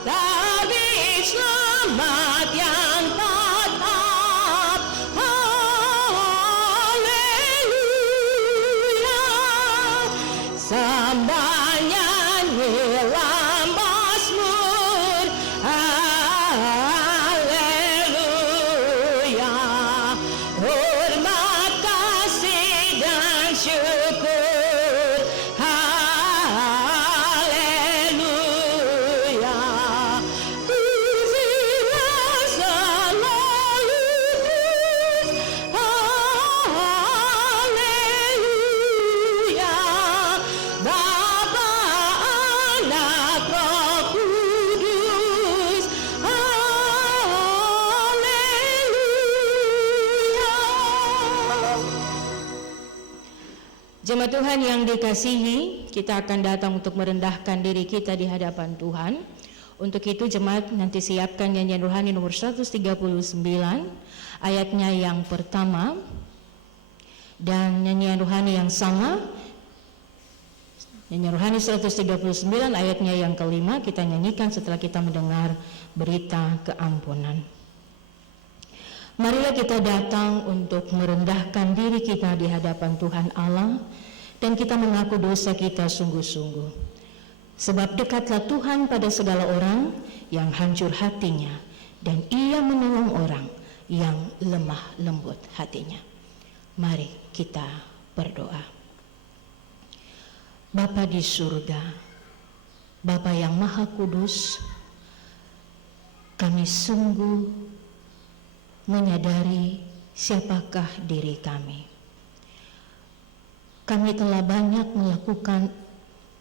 Tabib selamat yang tetap. Haleluya. Sambil nyanyilah mazmur. Haleluya. Hormat, kasih dan syukur. Haleluya. Pujilah selalu Kristus. Haleluya. Bapa, Anak, Roh Kudus. Haleluya. Jemaat Tuhan yang dikasihi, kita akan datang untuk merendahkan diri kita di hadapan Tuhan. Untuk itu jemaat nanti siapkan nyanyian rohani nomor 139 ayatnya yang pertama, dan nyanyian rohani yang sama, nyanyian rohani 139 ayatnya yang kelima, kita nyanyikan setelah kita mendengar berita keampunan. Marilah kita datang untuk merendahkan diri kita di hadapan Tuhan Allah, dan kita mengaku dosa kita sungguh-sungguh. Sebab dekatlah Tuhan pada segala orang yang hancur hatinya, dan Ia menolong orang yang lemah lembut hatinya. Mari kita berdoa. Bapa di surga, Bapa yang Maha Kudus, kami sungguh menyadari siapakah diri kami. Kami telah banyak melakukan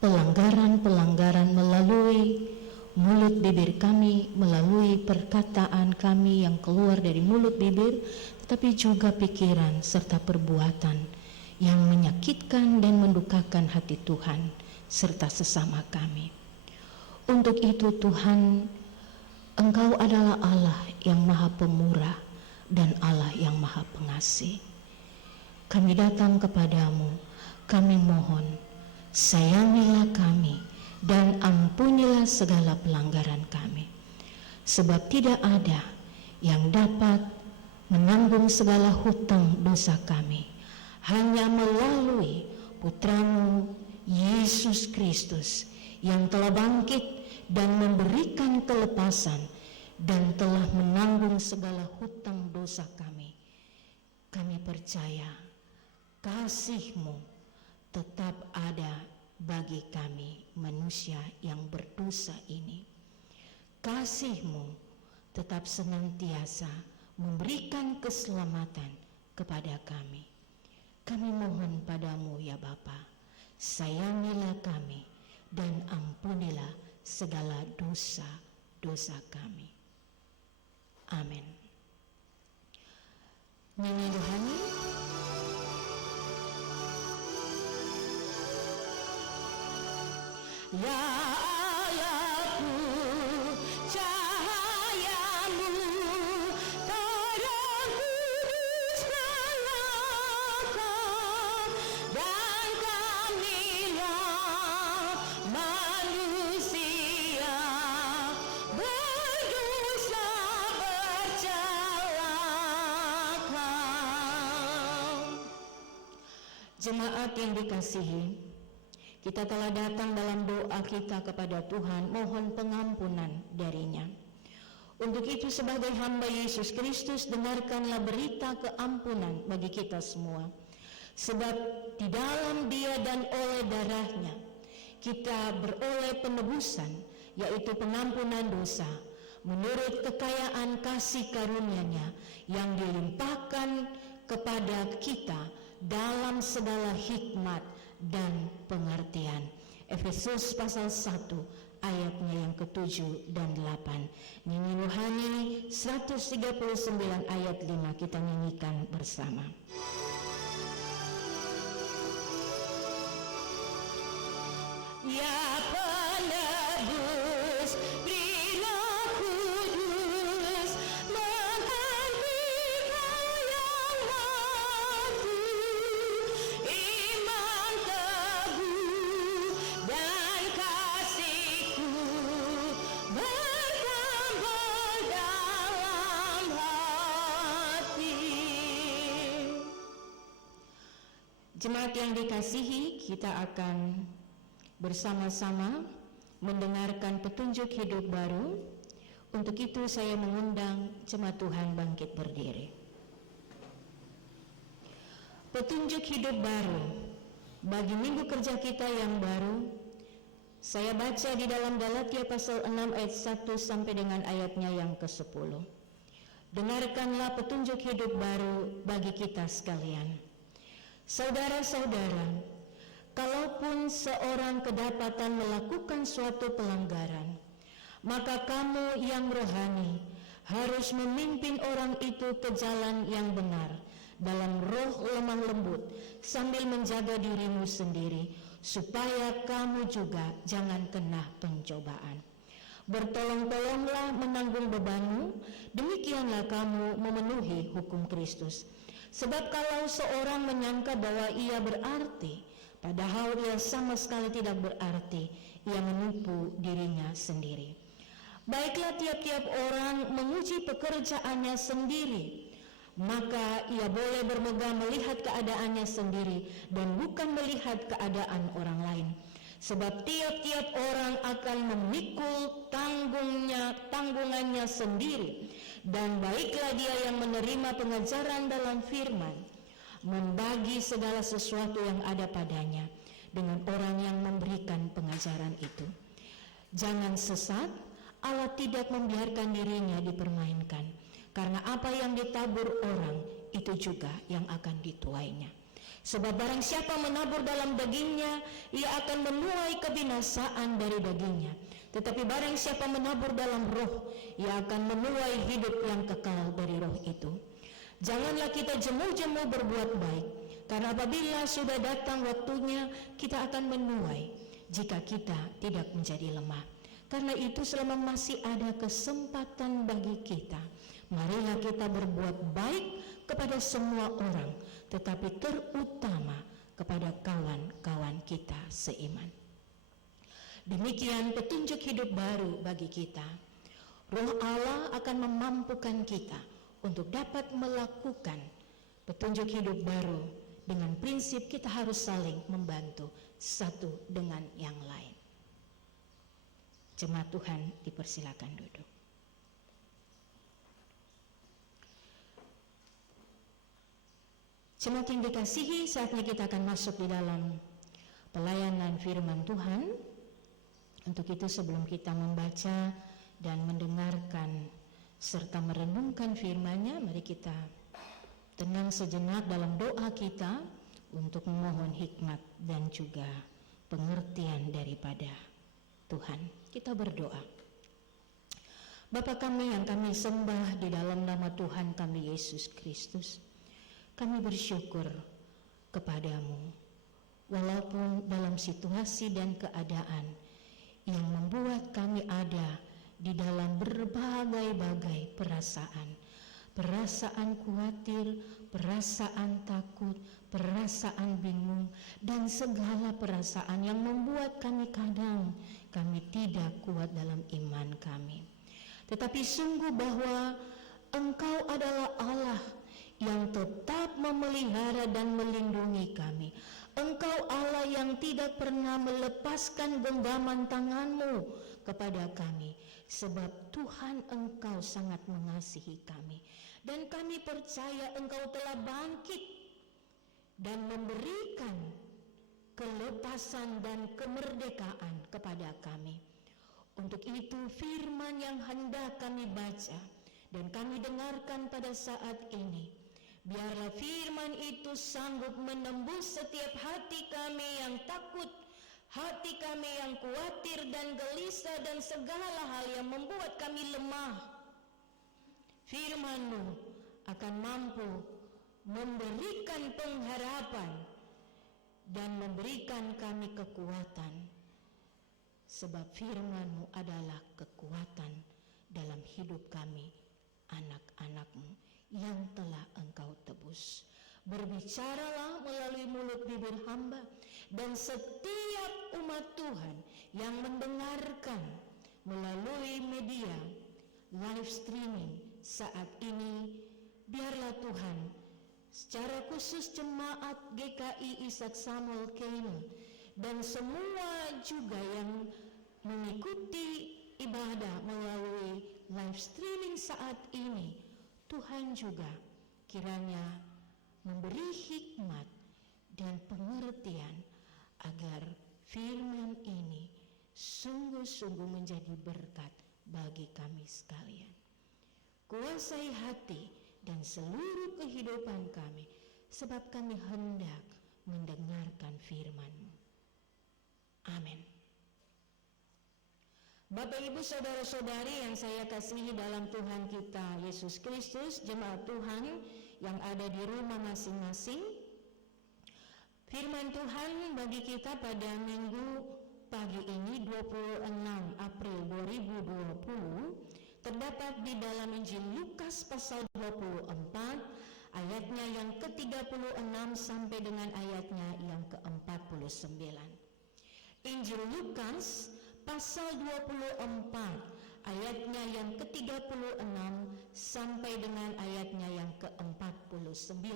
pelanggaran-pelanggaran melalui mulut bibir kami, melalui perkataan kami yang keluar dari mulut bibir, tetapi juga pikiran serta perbuatan yang menyakitkan dan mendukakan hati Tuhan serta sesama kami. Untuk itu Tuhan, Engkau adalah Allah yang Maha Pemurah dan Allah yang Maha Pengasih. Kami datang kepadamu, kami mohon, sayangilah kami dan ampunilah segala pelanggaran kami. Sebab tidak ada yang dapat menanggung segala hutang dosa kami, hanya melalui Putramu Yesus Kristus yang telah bangkit dan memberikan kelepasan dan telah menanggung segala hutang dosa kami. Kami percaya kasih-Mu tetap ada bagi kami manusia yang berdosa ini. Kasih-Mu tetap senantiasa memberikan keselamatan kepada kami. Kami mohon padamu ya Bapa, sayangilah kami dan ampunilah segala dosa-dosa kami. Amin. Nyanyian rohani Ya Allahku, cahayamu, terang kudus belaka, dan kamilah manusia berdosa bercelaka. Jemaat yang dikasihi, kita telah datang dalam doa kita kepada Tuhan, mohon pengampunan darinya. Untuk itu sebagai hamba Yesus Kristus, dengarkanlah berita keampunan bagi kita semua. Sebab di dalam Dia dan oleh darahnya, kita beroleh penebusan, yaitu pengampunan dosa, menurut kekayaan kasih karunia-Nya yang dilimpahkan kepada kita dalam segala hikmat dan pengertian. Efesus pasal 1 ayatnya yang ke-7 dan 8. Nyanyi rohani 139 ayat 5 kita nyanyikan bersama. Ya penebus, berilah kudus, menghentikan yang mati, iman teguh dan kasihku Jemaat yang dikasihi, kita akan bersama-sama mendengarkan petunjuk hidup baru. Untuk itu saya mengundang jemaat Tuhan bangkit berdiri. Petunjuk hidup baru bagi minggu kerja kita yang baru, saya baca di dalam Galatia pasal 6 ayat 1 sampai dengan ayatnya yang ke-10. Dengarkanlah petunjuk hidup baru bagi kita sekalian. Saudara-saudara, kalaupun seorang kedapatan melakukan suatu pelanggaran, maka kamu yang rohani harus memimpin orang itu ke jalan yang benar dalam roh lemah lembut, sambil menjaga dirimu sendiri, supaya kamu juga jangan kena pencobaan. Bertolong-tolonglah menanggung bebanmu, demikianlah kamu memenuhi hukum Kristus. Sebab kalau seorang menyangka bahwa ia berarti, padahal ia sama sekali tidak berarti, ia menipu dirinya sendiri. Baiklah tiap-tiap orang menguji pekerjaannya sendiri, maka ia boleh bermegah melihat keadaannya sendiri dan bukan melihat keadaan orang lain. Sebab tiap-tiap orang akan memikul tanggungannya sendiri. Dan baiklah dia yang menerima pengajaran dalam firman, membagi segala sesuatu yang ada padanya dengan orang yang memberikan pengajaran itu. Jangan sesat, Allah tidak membiarkan dirinya dipermainkan, karena apa yang ditabur orang, itu juga yang akan dituainya. Sebab barang siapa menabur dalam dagingnya, ia akan menuai kebinasaan dari dagingnya. Tetapi barang siapa menabur dalam roh, ia akan menuai hidup yang kekal dari roh itu. Janganlah kita jemu-jemu berbuat baik, karena apabila sudah datang waktunya, kita akan menuai jika kita tidak menjadi lemah. Karena itu selama masih ada kesempatan bagi kita, marilah kita berbuat baik kepada semua orang, tetapi terutama kepada kawan-kawan kita seiman. Demikian petunjuk hidup baru bagi kita. Roh Allah akan memampukan kita untuk dapat melakukan petunjuk hidup baru dengan prinsip kita harus saling membantu satu dengan yang lain. Jemaat Tuhan dipersilakan duduk. Jemaat yang dikasihi, saatnya kita akan masuk di dalam pelayanan firman Tuhan. Untuk itu sebelum kita membaca dan mendengarkan serta merenungkan firman-Nya, mari kita tenang sejenak dalam doa kita untuk memohon hikmat dan juga pengertian daripada Tuhan. Kita berdoa. Bapa kami yang kami sembah di dalam nama Tuhan kami Yesus Kristus, kami bersyukur kepadamu walaupun dalam situasi dan keadaan yang membuat kami ada di dalam berbagai-bagai perasaan khawatir, perasaan takut, perasaan bingung, dan segala perasaan yang membuat kami kadang kami tidak kuat dalam iman kami. Tetapi sungguh bahwa Engkau adalah Allah yang tetap memelihara dan melindungi kami. Engkau Allah yang tidak pernah melepaskan genggaman tangan-Mu kepada kami, sebab Tuhan Engkau sangat mengasihi kami, dan kami percaya Engkau telah bangkit dan memberikan kelepasan dan kemerdekaan kepada kami. Untuk itu firman yang hendak kami baca dan kami dengarkan pada saat ini, biarlah firman itu sanggup menembus setiap hati kami yang takut, hati kami yang khawatir dan gelisah dan segala hal yang membuat kami lemah. Firman-Mu akan mampu memberikan pengharapan dan memberikan kami kekuatan, sebab firman-Mu adalah kekuatan dalam hidup kami, anak-anak-Mu yang telah Engkau tebus. Berbicaralah melalui mulut bibir hamba, dan setiap umat Tuhan yang mendengarkan melalui media live streaming saat ini, biarlah Tuhan secara khusus jemaat GKI Ishak Samuel Keino, dan semua juga yang mengikuti ibadah melalui live streaming saat ini. Tuhan juga kiranya memberi hikmat dan pengertian agar firman ini sungguh-sungguh menjadi berkat bagi kami sekalian. Kuasai hati dan seluruh kehidupan kami, sebab kami hendak mendengarkan firman-Mu. Amin. Bapak, Ibu, saudara-saudari yang saya kasihi dalam Tuhan kita Yesus Kristus, jemaat Tuhan yang ada di rumah masing-masing, firman Tuhan bagi kita pada minggu pagi ini 26 April 2020 terdapat di dalam Injil Lukas pasal 24 ayatnya yang ke-36 sampai dengan ayatnya yang ke-49. Injil Lukas pasal 24 ayatnya yang ke-36 sampai dengan ayatnya yang ke-49.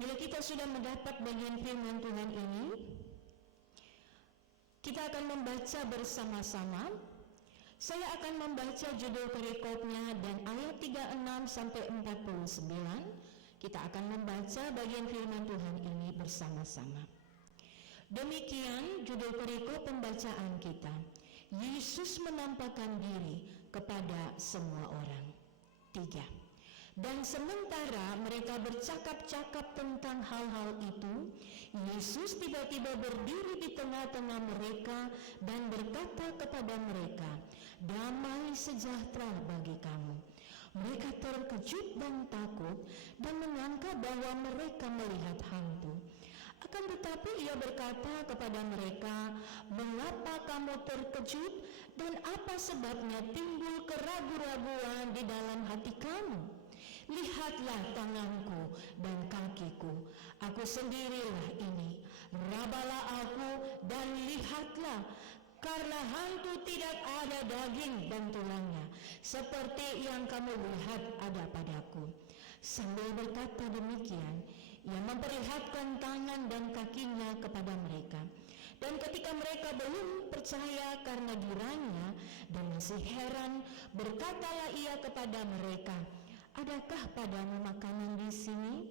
Bila kita sudah mendapat bagian firman Tuhan ini, kita akan membaca bersama-sama. Saya akan membaca judul perikopnya dan ayat 36 sampai 49. Kita akan membaca bagian firman Tuhan ini bersama-sama. Demikian judul perikop pembacaan kita. Yesus menampakkan diri kepada semua orang. 3. Dan sementara mereka bercakap-cakap tentang hal-hal itu, Yesus tiba-tiba berdiri di tengah-tengah mereka dan berkata kepada mereka, "Damai sejahtera bagi kamu." Mereka terkejut dan takut dan menyangka bahwa mereka melihat hantu. Akan tetapi ia berkata kepada mereka, "Mengapa kamu terkejut dan apa sebabnya timbul keraguan-raguan di dalam hati kamu? Lihatlah tanganku dan kakiku, aku sendirilah ini. Rabalah aku dan lihatlah, karena hantu tidak ada daging dan tulangnya, seperti yang kamu lihat ada padaku." Sambil berkata demikian, ia memperlihatkan tangan dan kakinya kepada mereka. Dan ketika mereka belum percaya karena diranya dan masih heran, berkatalah ia kepada mereka, "Adakah padamu makanan di sini?"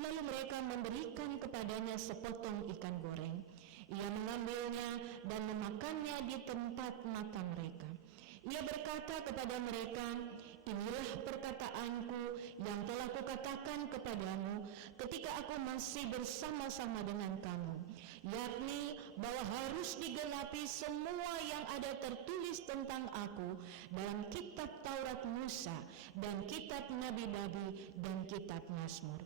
Lalu mereka memberikan kepadanya sepotong ikan goreng. Ia mengambilnya dan memakannya di tempat makan mereka. Ia berkata kepada mereka, "Inilah perkataanku yang telah kukatakan kepadamu ketika aku masih bersama-sama dengan kamu, yakni bahwa harus digenapi semua yang ada tertulis tentang aku dalam kitab Taurat Musa dan kitab Nabi-nabi dan kitab Mazmur."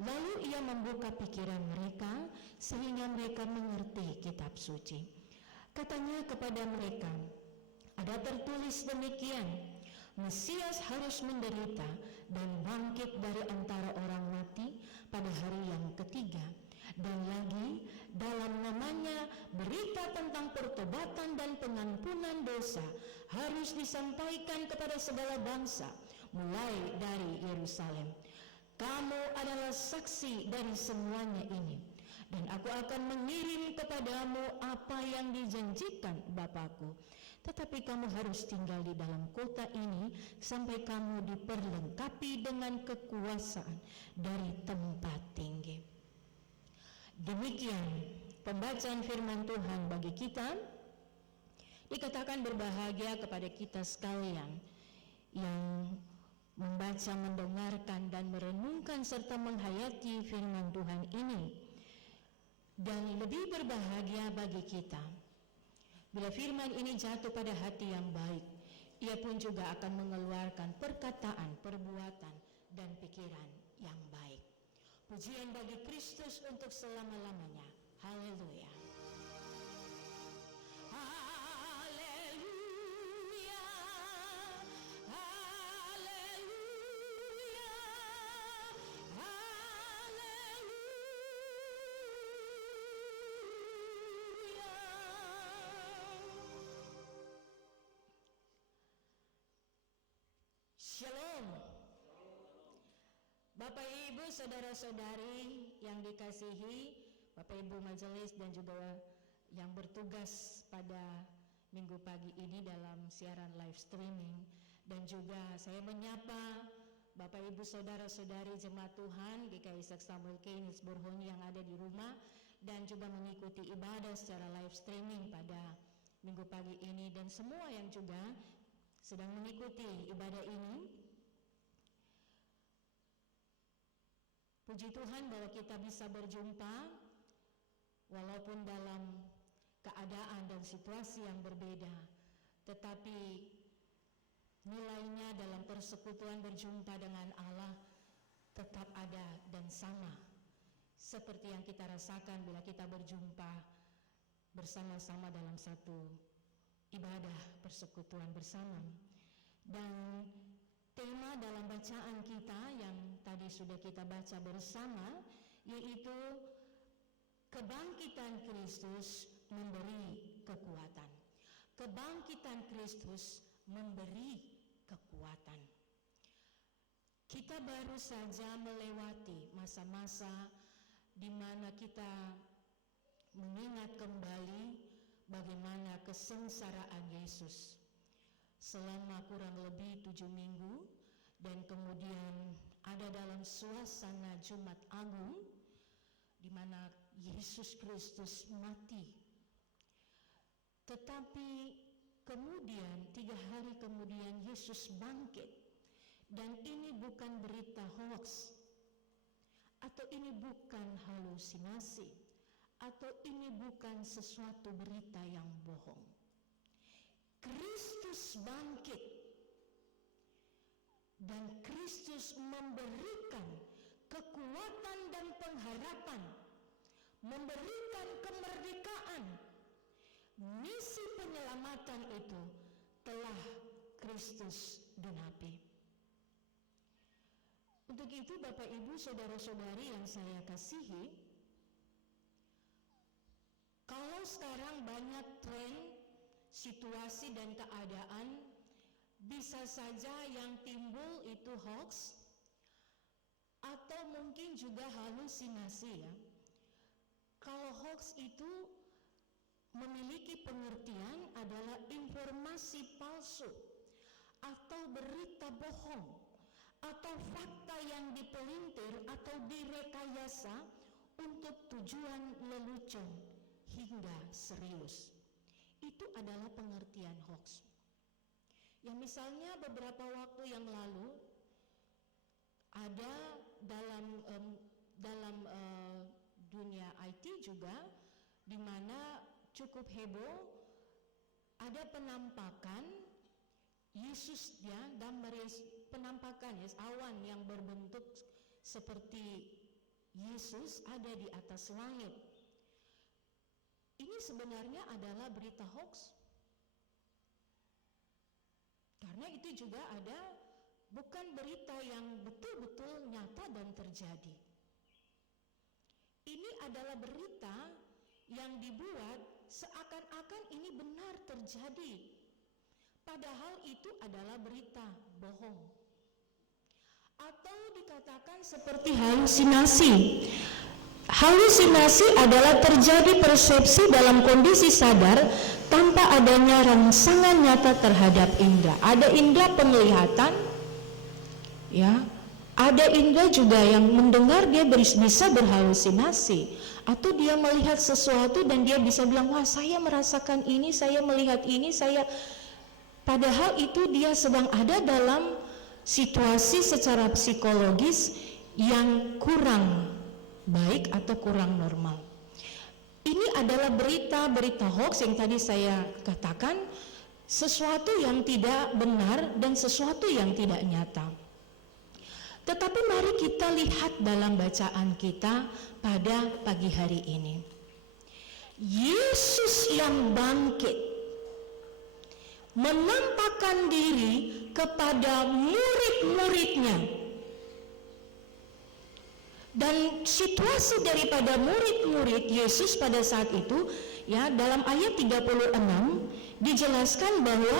Lalu ia membuka pikiran mereka sehingga mereka mengerti kitab suci. Katanya kepada mereka, "Ada tertulis demikian, Mesias harus menderita dan bangkit dari antara orang mati pada hari yang ketiga. Dan lagi dalam namanya berita tentang pertobatan dan pengampunan dosa harus disampaikan kepada segala bangsa, mulai dari Yerusalem. Kamu adalah saksi dari semuanya ini. Dan aku akan mengirim kepadamu apa yang dijanjikan Bapakku. Tetapi kamu harus tinggal di dalam kota ini sampai kamu diperlengkapi dengan kekuasaan dari tempat tinggi." Demikian pembacaan firman Tuhan bagi kita. Dikatakan berbahagia kepada kita sekalian yang membaca, mendengarkan, dan merenungkan serta menghayati firman Tuhan ini. Dan lebih berbahagia bagi kita bila firman ini jatuh pada hati yang baik, ia pun juga akan mengeluarkan perkataan, perbuatan, dan pikiran yang baik. Pujian bagi Kristus untuk selama-lamanya. Haleluya. Shalom. Bapak Ibu, saudara-saudari yang dikasihi, Bapak Ibu majelis dan juga yang bertugas pada minggu pagi ini dalam siaran live streaming, dan juga saya menyapa Bapak Ibu saudara-saudari jemaat Tuhan GKI Samuel Keynes Borhoni yang ada di rumah dan juga mengikuti ibadah secara live streaming pada minggu pagi ini, dan semua yang juga sedang mengikuti ibadah ini. Puji Tuhan bahwa kita bisa berjumpa walaupun dalam keadaan dan situasi yang berbeda, tetapi nilainya dalam persekutuan berjumpa dengan Allah tetap ada dan sama seperti yang kita rasakan bila kita berjumpa bersama-sama dalam satu ibadah persekutuan bersama. Dan tema dalam bacaan kita yang tadi sudah kita baca bersama yaitu kebangkitan Kristus memberi kekuatan. Kebangkitan Kristus memberi kekuatan. Kita baru saja melewati masa-masa di mana kita mengingat kembali bagaimana kesengsaraan Yesus selama kurang lebih 7 minggu, dan kemudian ada dalam suasana Jumat Agung di mana Yesus Kristus mati. Tetapi kemudian 3 hari kemudian Yesus bangkit, dan ini bukan berita hoax, atau ini bukan halusinasi, atau ini bukan sesuatu berita yang bohong. Kristus bangkit, dan Kristus memberikan kekuatan dan pengharapan, memberikan kemerdekaan. Misi penyelamatan itu telah Kristus genapi. Untuk itu Bapak Ibu saudara-saudari yang saya kasihi, kalau sekarang banyak tren, situasi dan keadaan, bisa saja yang timbul itu hoax atau mungkin juga halusinasi ya. Kalau hoax itu memiliki pengertian adalah informasi palsu atau berita bohong atau fakta yang dipelintir atau direkayasa untuk tujuan lelucon hingga serius. Itu adalah pengertian hoax. Ya, misalnya beberapa waktu yang lalu ada dalam dunia IT juga, di mana cukup heboh, ada penampakan Yesus ya, gambar penampakan awan yang berbentuk seperti Yesus ada di atas langit. Ini sebenarnya adalah berita hoax. Karena itu juga ada bukan berita yang betul-betul nyata dan terjadi. Ini adalah berita yang dibuat seakan-akan ini benar terjadi. Padahal itu adalah berita bohong. Atau dikatakan seperti halusinasi. Halusinasi adalah terjadi persepsi dalam kondisi sadar tanpa adanya rangsangan nyata terhadap indera. Ada indera penglihatan, ya, ada indera juga yang mendengar, dia bisa berhalusinasi, atau dia melihat sesuatu dan dia bisa bilang, wah saya merasakan ini, saya melihat ini, padahal itu dia sedang ada dalam situasi secara psikologis yang kurang baik atau kurang normal. Ini adalah berita hoax yang tadi saya katakan, sesuatu yang tidak benar dan sesuatu yang tidak nyata. Tetapi mari kita lihat dalam bacaan kita pada pagi hari ini. Yesus yang bangkit menampakkan diri kepada murid-muridnya. Dan situasi daripada murid-murid Yesus pada saat itu, ya, dalam ayat 36 dijelaskan bahwa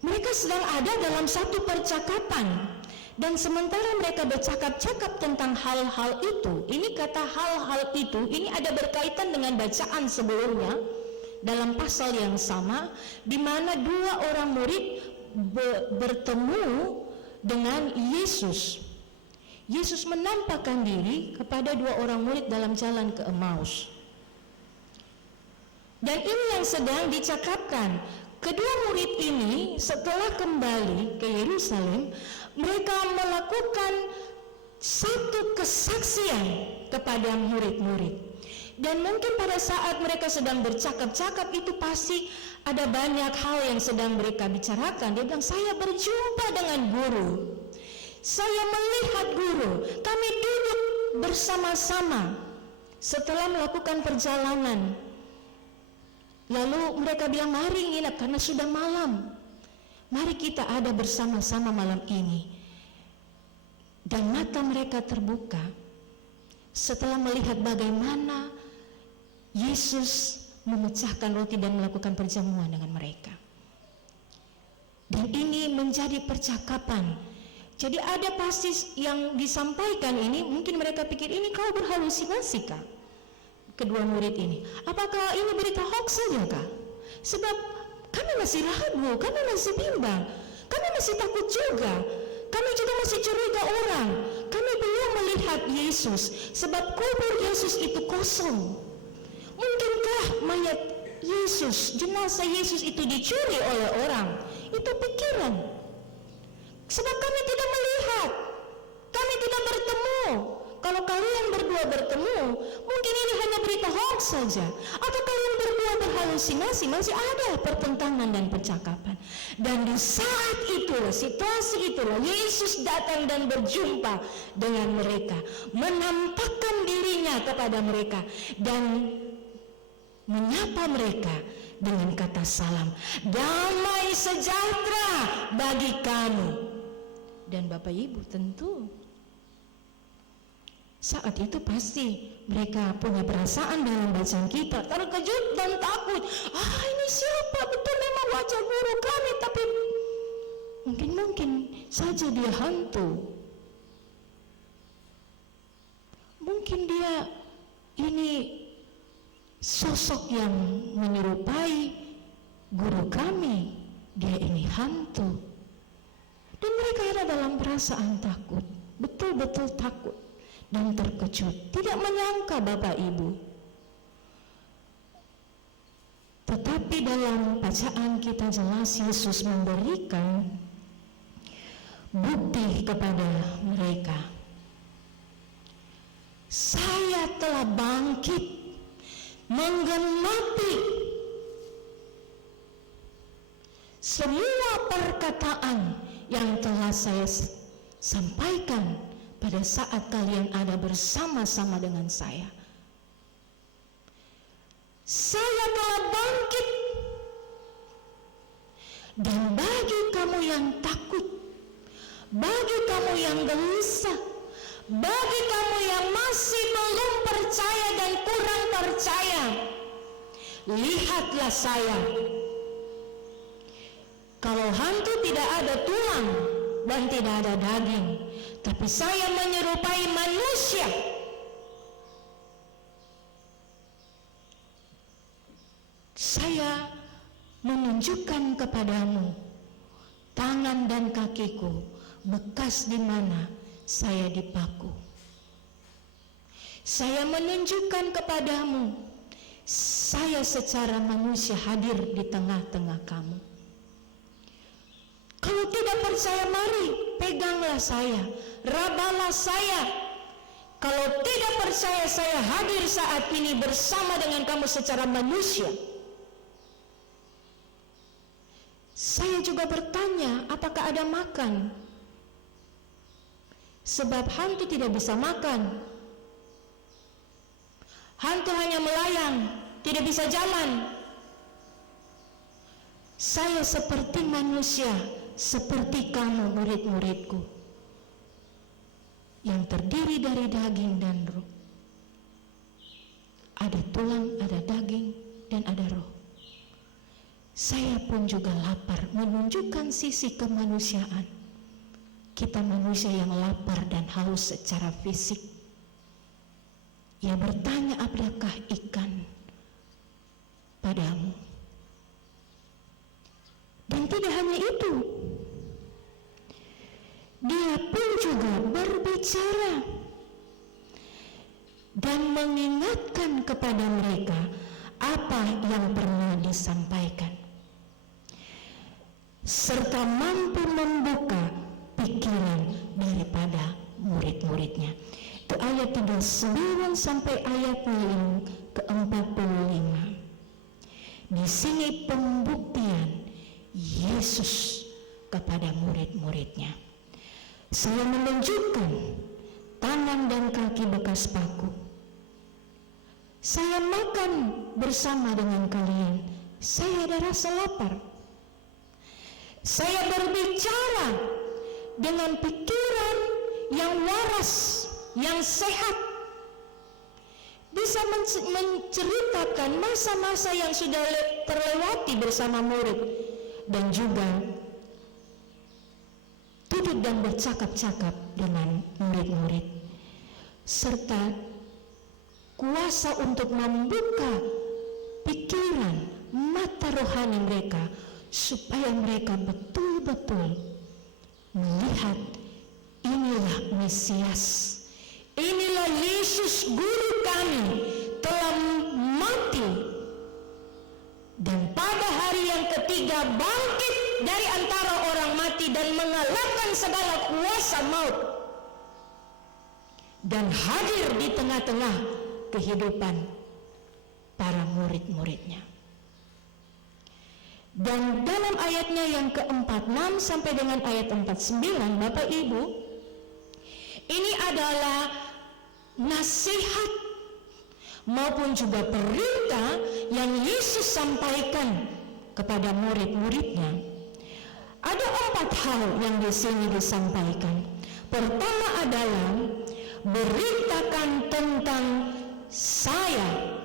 Mereka sedang ada dalam satu percakapan, dan sementara mereka bercakap-cakap tentang hal-hal itu, ini kata hal-hal itu, ini ada berkaitan dengan bacaan sebelumnya dalam pasal yang sama, di mana dua orang murid bertemu dengan Yesus. Yesus menampakkan diri kepada dua orang murid dalam jalan ke Emmaus. Dan ini yang sedang dicakapkan. Kedua murid ini setelah kembali ke Yerusalem, mereka melakukan satu kesaksian kepada murid-murid. Dan mungkin pada saat mereka sedang bercakap-cakap itu pasti ada banyak hal yang sedang mereka bicarakan. Dia bilang, saya berjumpa dengan guru, saya melihat guru, kami duduk bersama-sama setelah melakukan perjalanan. Lalu mereka bilang, mari nginap karena sudah malam. Mari kita ada bersama-sama malam ini. Dan mata mereka terbuka setelah melihat bagaimana Yesus memecahkan roti dan melakukan perjamuan dengan mereka. Dan ini menjadi percakapan. Jadi ada pasti yang disampaikan ini, mungkin mereka pikir ini kau berhalusinasi kah? Kedua murid ini, apakah ini berita hoax saja kah? Sebab kami masih ragu, kami masih bimbang, kami masih takut juga, kami juga masih curiga orang, kami belum melihat Yesus, sebab kubur Yesus itu kosong. Mungkinkah mayat Yesus, jenazah Yesus itu dicuri oleh orang? Itu pikiran. Sebab kami tidak melihat, kami tidak bertemu. Kalau kalian berdua bertemu, mungkin ini hanya berita hoax saja. Atau kalian berdua berhalusinasi, masih ada pertentangan dan percakapan. Dan di saat itulah, situasi itulah, Yesus datang dan berjumpa dengan mereka, menampakkan dirinya kepada mereka, dan menyapa mereka dengan kata salam, damai sejahtera bagi kamu. Dan Bapak Ibu tentu saat itu pasti mereka punya perasaan dalam bacaan kita, terkejut dan takut. Ini siapa? Betul memang wajah guru kami, tapi mungkin saja dia hantu. Mungkin dia ini sosok yang menyerupai guru kami, dia ini hantu. Dan mereka ada dalam perasaan takut, betul-betul takut dan terkejut, tidak menyangka Bapak Ibu. Tetapi dalam bacaan kita jelas Yesus memberikan bukti kepada mereka. Saya telah bangkit menggenapi semua perkataan yang telah saya sampaikan pada saat kalian ada bersama-sama dengan saya. Saya telah bangkit. Dan bagi kamu yang takut, bagi kamu yang gelisah, bagi kamu yang masih belum percaya dan kurang percaya, lihatlah saya. Kalau hantu tidak ada tulang dan tidak ada daging, tapi saya menyerupai manusia. Saya menunjukkan kepadamu tangan dan kakiku, bekas di mana saya dipaku. Saya menunjukkan kepadamu, saya secara manusia hadir di tengah-tengah kamu. Kalau tidak percaya, mari peganglah saya, rabalah saya. Kalau tidak percaya, saya hadir saat ini bersama dengan kamu secara manusia. Saya juga bertanya, apakah ada makan? Sebab hantu tidak bisa makan. Hantu hanya melayang, tidak bisa jalan. Saya seperti manusia, seperti kamu murid-muridku, yang terdiri dari daging dan roh. Ada tulang, ada daging, dan ada roh. Saya pun juga lapar, menunjukkan sisi kemanusiaan. Kita manusia yang lapar dan haus secara fisik. Ia bertanya, apakah ikan padamu? Dan tidak hanya itu, dia pun juga berbicara dan mengingatkan kepada mereka apa yang pernah disampaikan, serta mampu membuka pikiran daripada murid-muridnya. Itu ayat 39 sampai ayatnya yang ke-45. Di sini pembuktian Yesus kepada murid-muridnya. Saya menunjukkan tangan dan kaki bekas paku. Saya makan bersama dengan kalian. Saya ada rasa lapar. Saya berbicara dengan pikiran yang waras, yang sehat. Bisa menceritakan masa-masa yang sudah terlewati bersama murid. Dan juga duduk dan bercakap-cakap dengan murid-murid. Serta kuasa untuk membuka pikiran, mata rohani mereka, supaya mereka betul-betul melihat inilah Mesias, inilah Yesus Guru kami telah mati dan pada hari yang ketiga bangkit dari antara orang mati dan mengalahkan segala kuasa maut dan hadir di tengah-tengah kehidupan para murid-muridnya. Dan dalam ayatnya yang ke-46 sampai dengan ayat 49, Bapak Ibu, ini adalah nasihat maupun juga perintah yang Yesus sampaikan kepada murid-muridnya. Ada 4 hal yang di sini disampaikan. Pertama adalah beritakan tentang saya,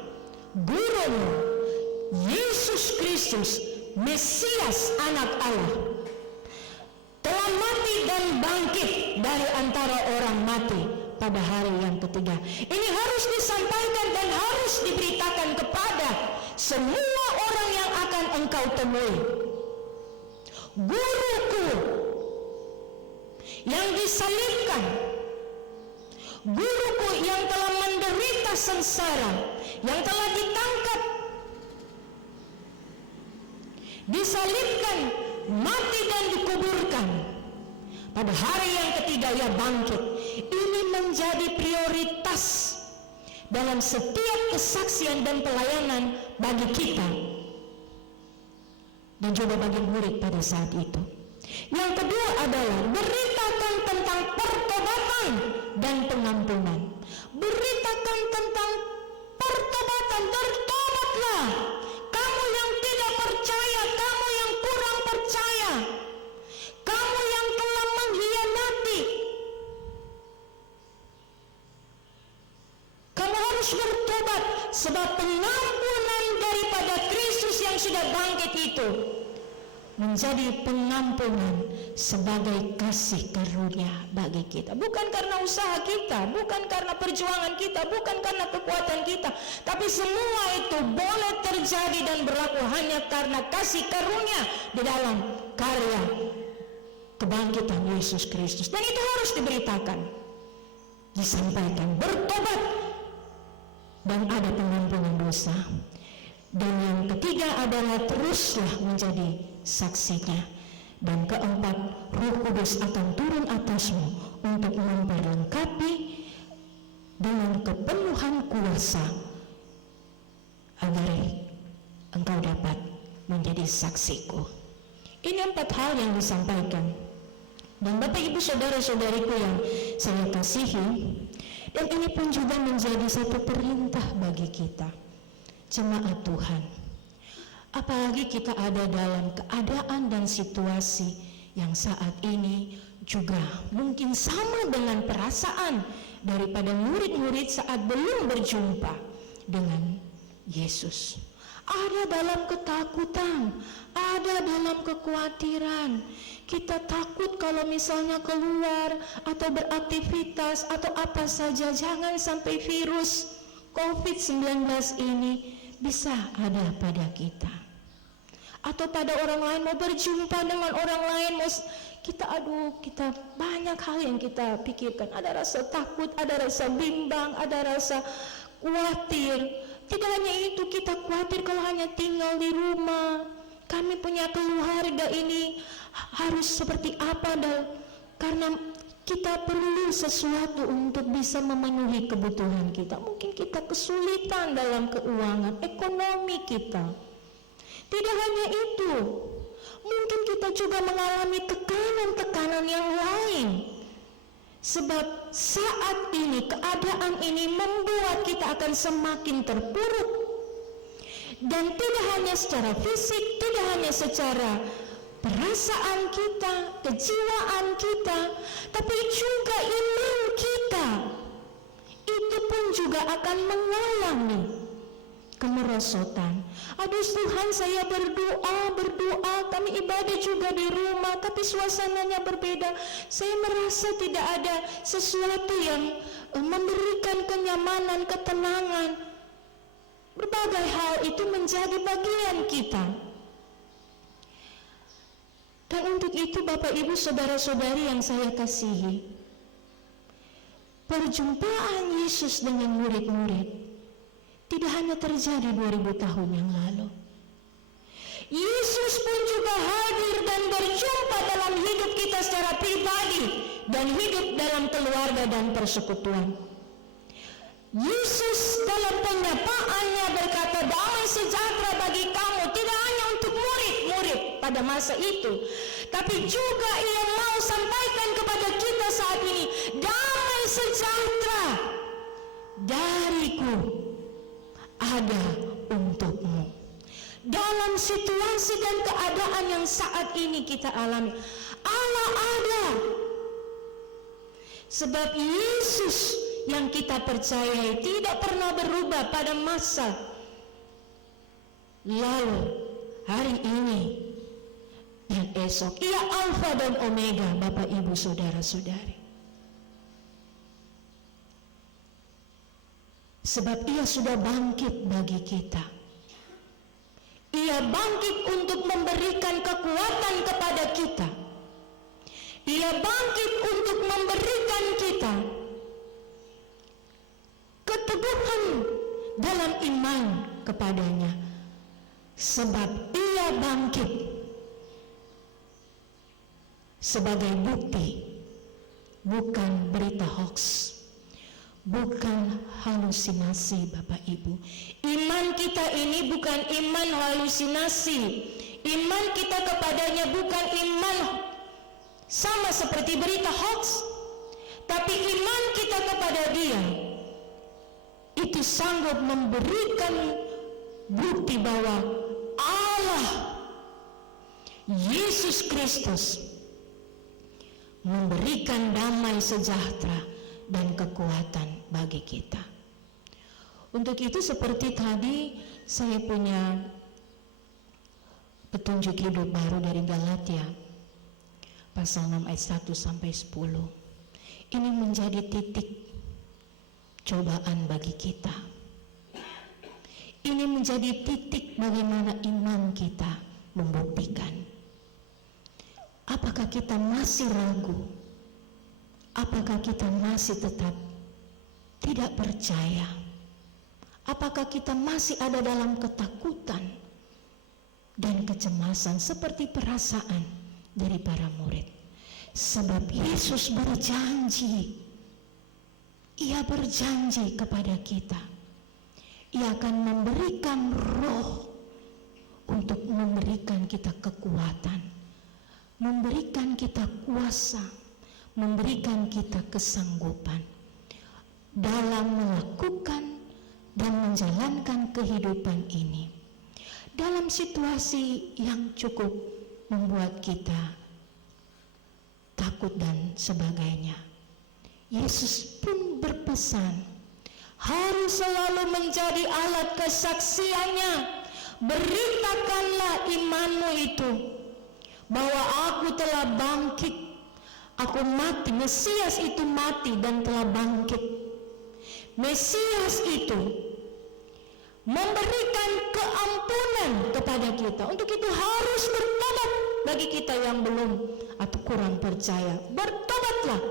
gurumu, Yesus Kristus, Mesias anak Allah, telah mati dan bangkit dari antara orang mati pada hari yang ketiga. Ini harus disampaikan dan harus diberitakan kepada semua orang yang akan engkau temui. Guruku yang disalibkan, guruku yang telah menderita sengsara, yang telah ditangkap, disalibkan, mati dan dikuburkan. Pada hari yang ketiga ia bangkit. Ini menjadi prioritas dalam setiap kesaksian dan pelayanan bagi kita dan juga bagi murid pada saat itu. Yang kedua adalah beritakan tentang pertobatan dan pengampunan. Beritakan tentang pertobatan, bertobatlah. Kamu yang tidak percaya, kamu yang kurang percaya, kamu yang telah mengkhianati, kamu harus bertobat, sebab pengampunan daripada Kristus yang sudah bangkit itu menjadi pengampunan sebagai kasih karunia bagi kita. Bukan karena usaha kita, bukan karena perjuangan kita, bukan karena kekuatan kita, tapi semua itu boleh terjadi dan berlaku hanya karena kasih karunia di dalam karya kebangkitan Yesus Kristus. Dan itu harus diberitakan, disampaikan, bertobat, dan ada pengampunan dosa. Dan yang ketiga adalah teruslah menjadi saksinya. Dan keempat, Roh Kudus akan turun atasmu untuk memperlengkapi dengan kepenuhan kuasa agar engkau dapat menjadi saksiku. Ini 4 hal yang disampaikan. Dan Bapak Ibu saudara-saudariku yang saya kasihi, dan ini pun juga menjadi satu perintah bagi kita, jemaat Tuhan. Apalagi kita ada dalam keadaan dan situasi yang saat ini juga mungkin sama dengan perasaan daripada murid-murid saat belum berjumpa dengan Yesus. ada dalam ketakutan, ada dalam kekhawatiran. Kita takut kalau misalnya keluar atau beraktivitas atau apa saja, jangan sampai virus COVID-19 ini bisa ada pada kita. Atau pada orang lain, mau berjumpa dengan orang lain, kita banyak hal yang kita pikirkan. Ada rasa takut, ada rasa bimbang, ada rasa khawatir. Tidak hanya itu, kita khawatir kalau hanya tinggal di rumah. Kami punya keluarga ini harus seperti apa, karena kita perlu sesuatu untuk bisa memenuhi kebutuhan kita. Mungkin kita kesulitan dalam keuangan, ekonomi kita. Tidak hanya itu, mungkin kita juga mengalami tekanan-tekanan yang lain. Sebab saat ini, keadaan ini membuat kita akan semakin terpuruk. Dan tidak hanya secara fisik, tidak hanya secara perasaan kita, kejiwaan kita, tapi juga iman kita. Itu pun juga akan mengalami kemerosotan. Aduh Tuhan, saya berdoa, kami ibadah juga di rumah, tapi suasananya berbeda. Saya merasa tidak ada sesuatu yang memberikan kenyamanan, ketenangan. Berbagai hal itu menjadi bagian kita. Dan untuk itu Bapak Ibu Saudara-saudari yang saya kasihi, perjumpaan Yesus dengan murid-murid tidak hanya terjadi 2000 tahun yang lalu. Yesus pun juga hadir dan berjumpa dalam hidup kita secara pribadi dan hidup dalam keluarga dan persekutuan. Yesus dalam penyapaannya berkata, damai sejahtera bagi kamu, tidak hanya untuk murid-murid pada masa itu, tapi juga Ia mau sampaikan kepada kita saat ini, damai sejahtera dariku ada untukmu. Dalam situasi dan keadaan yang saat ini kita alami, Allah ada. Sebab Yesus yang kita percayai tidak pernah berubah pada masa lalu, hari ini, dan esok. Ia Alfa dan Omega, Bapak Ibu Saudara-saudari. Sebab Ia sudah bangkit bagi kita. Ia bangkit untuk memberikan kekuatan kepada kita. Ia bangkit untuk memberikan kita keteguhan dalam iman kepadanya. Sebab Ia bangkit sebagai bukti, bukan berita hoax, bukan halusinasi. Bapak Ibu, iman kita ini bukan iman halusinasi. Iman kita kepadanya bukan iman sama seperti berita hoax, tapi iman kita kepada Dia itu sanggup memberikan bukti bahwa Allah Yesus Kristus memberikan damai sejahtera dan kekuatan bagi kita. Untuk itu seperti tadi saya punya petunjuk hidup baru dari Galatia pasal 6 ayat 1 sampai 10. Ini menjadi titik cobaan bagi kita. Ini menjadi titik bagaimana iman kita membuktikan. Apakah kita masih ragu? Apakah kita masih tetap tidak percaya? Apakah kita masih ada dalam ketakutan dan kecemasan seperti perasaan dari para murid? Sebab Yesus berjanji, Ia berjanji kepada kita, Ia akan memberikan roh untuk memberikan kita kekuatan, memberikan kita kuasa, memberikan kita kesanggupan dalam melakukan dan menjalankan kehidupan ini dalam situasi yang cukup membuat kita takut dan sebagainya. Yesus pun berpesan harus selalu menjadi alat kesaksiannya beritakanlah imanmu itu, bahwa aku telah bangkit, aku mati. Mesias itu mati dan telah bangkit. Mesias itu memberikan keampunan kepada kita. Untuk itu harus bertobat. Bagi kita yang belum atau kurang percaya, bertobatlah,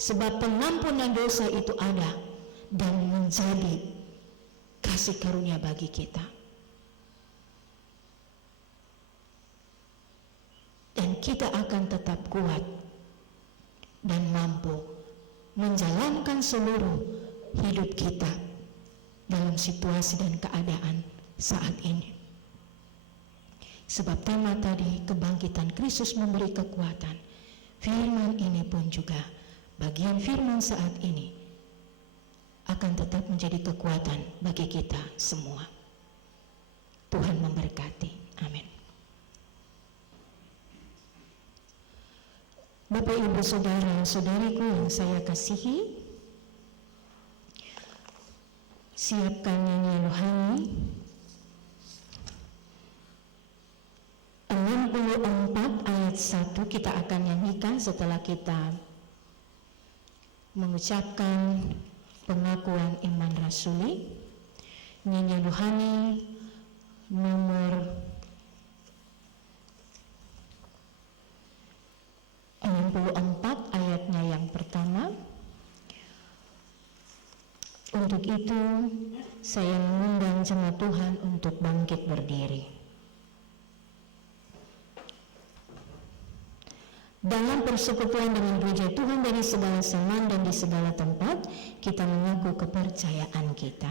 sebab pengampunan dosa itu ada dan menjadi kasih karunia bagi kita. Dan kita akan tetap kuat dan mampu menjalankan seluruh hidup kita dalam situasi dan keadaan saat ini. Sebab tema tadi, kebangkitan Kristus memberi kekuatan. Firman ini pun juga, bagian firman saat ini akan tetap menjadi kekuatan bagi kita semua. Tuhan memberkati. Amin. Bapak, Ibu, Saudara, Saudariku yang saya kasihi, siapkan nyanyian rohani 64 ayat 1 kita akan nyanyikan setelah kita mengucapkan pengakuan iman rasuli. Nyanyian rohani nomor 64 ayatnya yang pertama. Untuk itu saya mengundang jemaat Tuhan untuk bangkit berdiri. Dalam persekutuan dengan gereja Tuhan dari segala zaman dan di segala tempat, kita mengaku kepercayaan kita.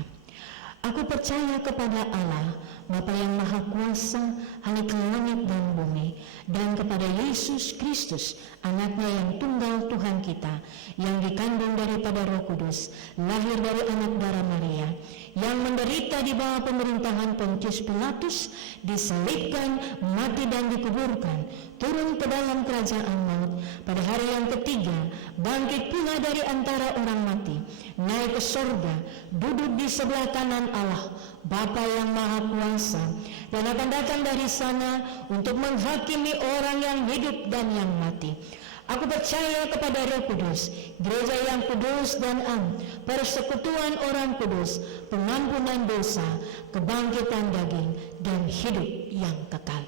Aku percaya kepada Allah, Bapa yang Maha Kuasa, Khalik langit dan bumi, dan kepada Yesus Kristus, Anaknya yang tunggal Tuhan kita, yang dikandung daripada Roh Kudus, lahir dari anak darah Maria, yang menderita di bawah pemerintahan Pontius Pilatus, disalibkan, mati dan dikuburkan, turun ke dalam kerajaan maut, pada hari yang ketiga bangkit pula dari antara orang mati, naik ke surga, duduk di sebelah kanan Allah Bapa yang Maha Kuasa, dan akan datang dari sana untuk menghakimi orang yang hidup dan yang mati. Aku percaya kepada Roh Kudus, gereja yang kudus dan am, persekutuan orang kudus, pengampunan dosa, kebangkitan daging, dan hidup yang kekal.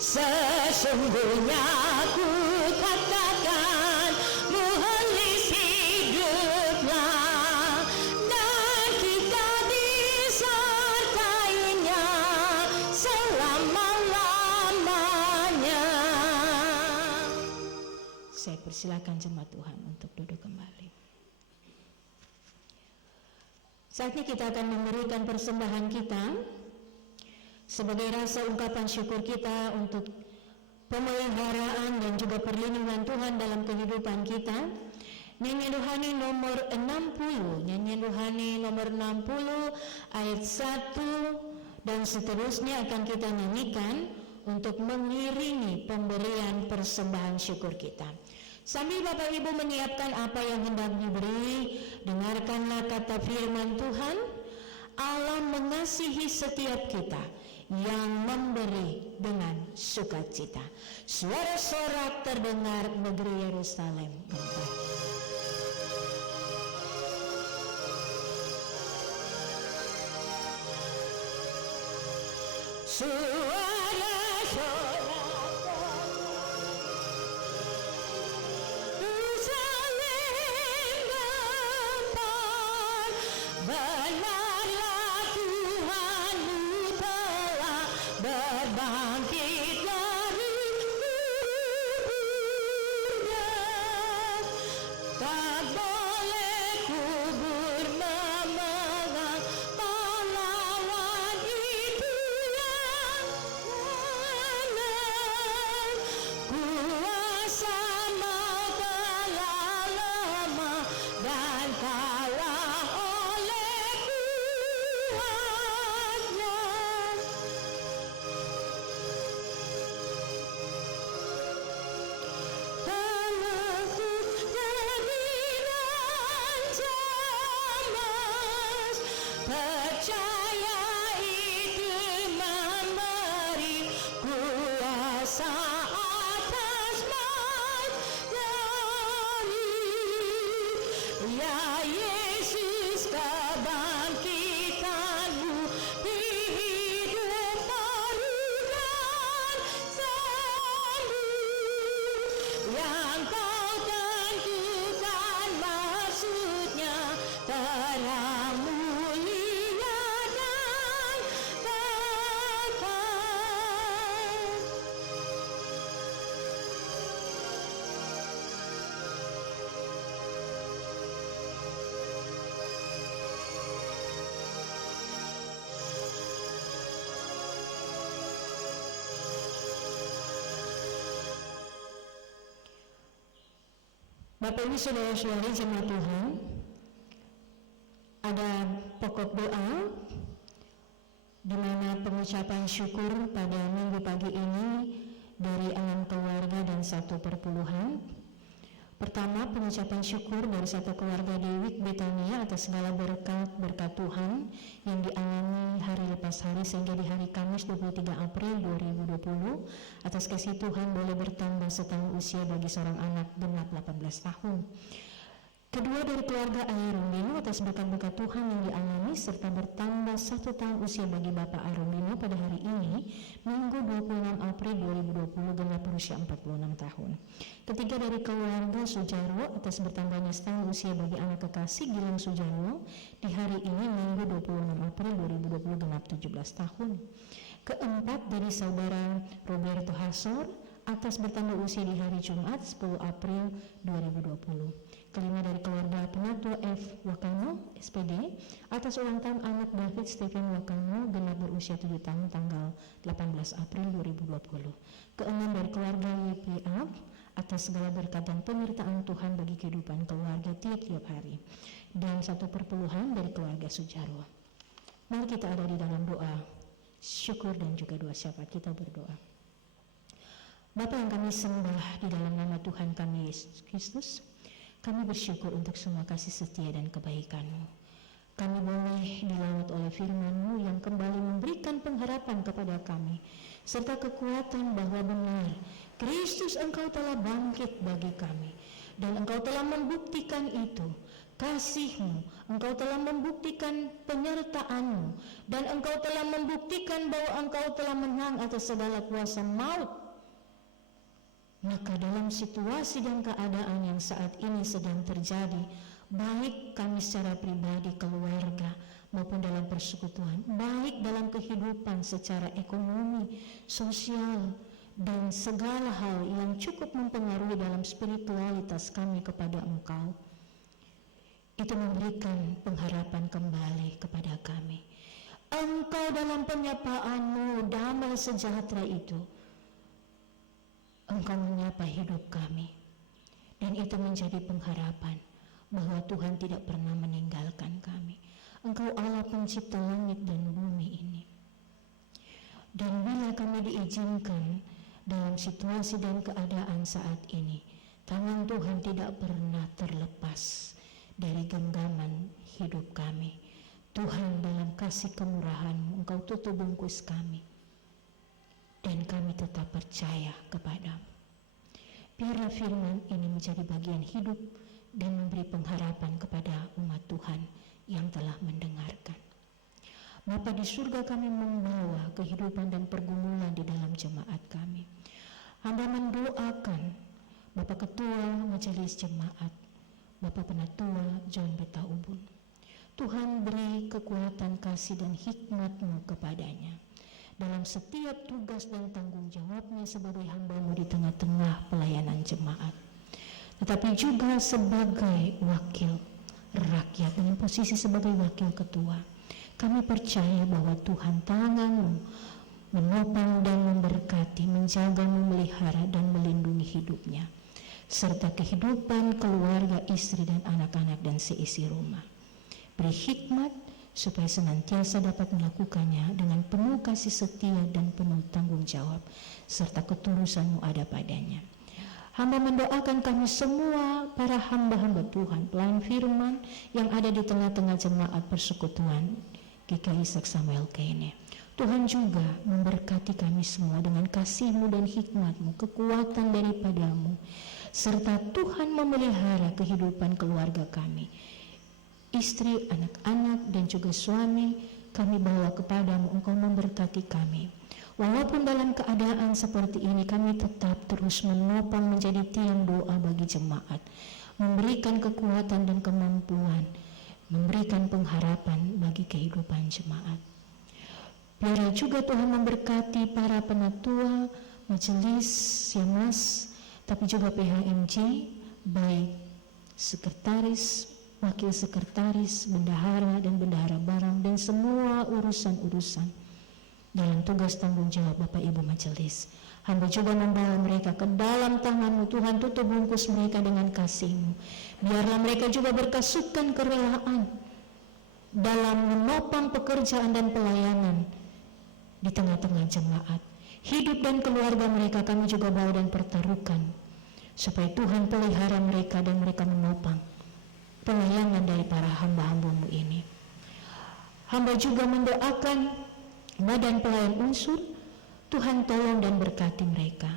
Sesungguhnya aku katakan, Muhlis hiduplah, dan kita disertainya selama-lamanya. Saya persilakan jemaat Tuhan untuk duduk kembali. Saatnya kita akan memberikan persembahan kita sebagai rasa ungkapan syukur kita untuk pemeliharaan dan juga perlindungan Tuhan dalam kehidupan kita. Nyanyian rohani nomor 60, nyanyian rohani nomor 60 ayat 1 dan seterusnya akan kita nyanyikan untuk mengiringi pemberian persembahan syukur kita. Sambil Bapak Ibu menyiapkan apa yang hendak diberi, dengarkanlah kata firman Tuhan. Allah mengasihi setiap kita yang memberi dengan sukacita. Suara sorak terdengar, negeri Yerusalem gempar. Suara sorak Yerusalem gempar, benarlah Tuhanmu telah berbangkit dari kuburnya. Tak boleh kubur memegang pahlawan itu yang yang kau tentukan maksudnya terang mulia dan kekal. Bapak Ibu saudara-saudari jemaat Tuhan, ada pokok doa di mana pengucapan syukur pada minggu pagi ini dari 6 keluarga dan 1 perpuluhan. Pertama, pengucapan syukur dari 1 keluarga Dewi Betania atas segala berkat Tuhan yang dialami hari lepas hari sehingga di hari Kamis 23 April 2020 atas kasih Tuhan boleh bertambah setahun usia bagi seorang anak genap 18 tahun. Kedua, dari keluarga Aerumbino atas berkat-berkat Tuhan yang dialami serta bertambah 1 tahun usia bagi Bapak Aerumbino pada hari ini, Minggu 26 April 2020 genap berusia 46 tahun. Ketiga, dari keluarga Sujarwo atas bertambahnya setahun usia bagi anak kekasih Gilang Sujarwo di hari ini, Minggu 26 April 2020 genap 17 tahun. Keempat, dari saudara Roberto Hasor atas bertambah usia di hari Jumat 10 April 2020. Kelima, dari keluarga Penatua F. Wakano SPD atas ulang tahun anak David Stephen Wakano genap berusia 7 tahun tanggal 18 April 2020. Keenam, dari keluarga YPA atas segala berkat dan penyertaan Tuhan bagi kehidupan keluarga tiap-tiap hari. Dan 1 perpuluhan dari keluarga Sujarwo. Mari kita ada di dalam doa syukur dan juga doa syafaat. Kita berdoa. Bapa yang kami sembah di dalam nama Tuhan kami Yesus Kristus, kami bersyukur untuk semua kasih setia dan kebaikan-Mu. Kami boleh dilawat oleh firman-Mu yang kembali memberikan pengharapan kepada kami, serta kekuatan bahwa benar Kristus Engkau telah bangkit bagi kami, dan Engkau telah membuktikan itu. Kasih-Mu, Engkau telah membuktikan penyertaan-Mu, dan Engkau telah membuktikan bahwa Engkau telah menang atas segala kuasa maut. Maka dalam situasi dan keadaan yang saat ini sedang terjadi, baik kami secara pribadi, keluarga, maupun dalam persekutuan, baik dalam kehidupan secara ekonomi, sosial, dan segala hal yang cukup mempengaruhi dalam spiritualitas kami kepada Engkau, itu memberikan pengharapan kembali kepada kami. Engkau dalam penyapaan-Mu, damai sejahtera itu, Engkau menyapa hidup kami, dan itu menjadi pengharapan bahwa Tuhan tidak pernah meninggalkan kami. Engkau Allah pencipta langit dan bumi ini. Dan bila kami diizinkan dalam situasi dan keadaan saat ini, tangan Tuhan tidak pernah terlepas dari genggaman hidup kami. Tuhan, dalam kasih kemurahan-Mu, Engkau tutup bungkus kami, dan kami tetap percaya kepadamu. Biarlah firman ini menjadi bagian hidup dan memberi pengharapan kepada umat Tuhan yang telah mendengarkan. Bapa di surga, kami membawa kehidupan dan pergumulan di dalam jemaat kami. Hamba mendoakan Bapak Ketua Majelis Jemaat, Bapak Penatua John Beta Ubun. Tuhan beri kekuatan, kasih dan hikmat-Mu kepadanya dalam setiap tugas dan tanggung jawabnya sebagai hamba-Mu di tengah-tengah pelayanan jemaat, tetapi juga sebagai wakil rakyat dengan posisi sebagai wakil ketua. Kami percaya bahwa Tuhan, tangan-Mu menopang dan memberkati, menjaga, memelihara dan melindungi hidupnya, serta kehidupan keluarga, istri dan anak-anak dan seisi rumah. Beri hikmat supaya senantiasa dapat melakukannya dengan penuh kasih setia dan penuh tanggung jawab, serta ketulusan-Mu ada padanya. Hamba mendoakan kami semua, para hamba-hamba Tuhan, pelayan firman yang ada di tengah-tengah jemaat persekutuan GKI Ishak Samuel Kene. Tuhan juga memberkati kami semua dengan kasih-Mu dan hikmat-Mu, kekuatan daripada-Mu, serta Tuhan memelihara kehidupan keluarga kami. Istri, anak-anak, dan juga suami kami bawa kepadamu. Engkau memberkati kami Walaupun dalam keadaan seperti ini kami tetap terus menopang menjadi tiang doa bagi jemaat, memberikan kekuatan dan kemampuan, memberikan pengharapan bagi kehidupan jemaat. Biarlah juga Tuhan memberkati para penatua, majelis, Siamas, tapi juga PHMJ, baik sekretaris, wakil sekretaris, bendahara dan bendahara barang, dan semua urusan-urusan dalam tugas tanggung jawab Bapak Ibu majelis. Hamba juga membawa mereka ke dalam tangan-Mu Tuhan, tutup bungkus mereka dengan kasih-Mu. Biarlah mereka juga berkasukan kerelaan dalam menopang pekerjaan dan pelayanan di tengah-tengah jemaat. Hidup dan keluarga mereka kami juga bawa dan pertaruhkan, supaya Tuhan pelihara mereka dan mereka menopang pelayanan dari para hamba-hamba-Mu ini. Hamba juga mendoakan badan pelayan unsur, Tuhan tolong dan berkati mereka.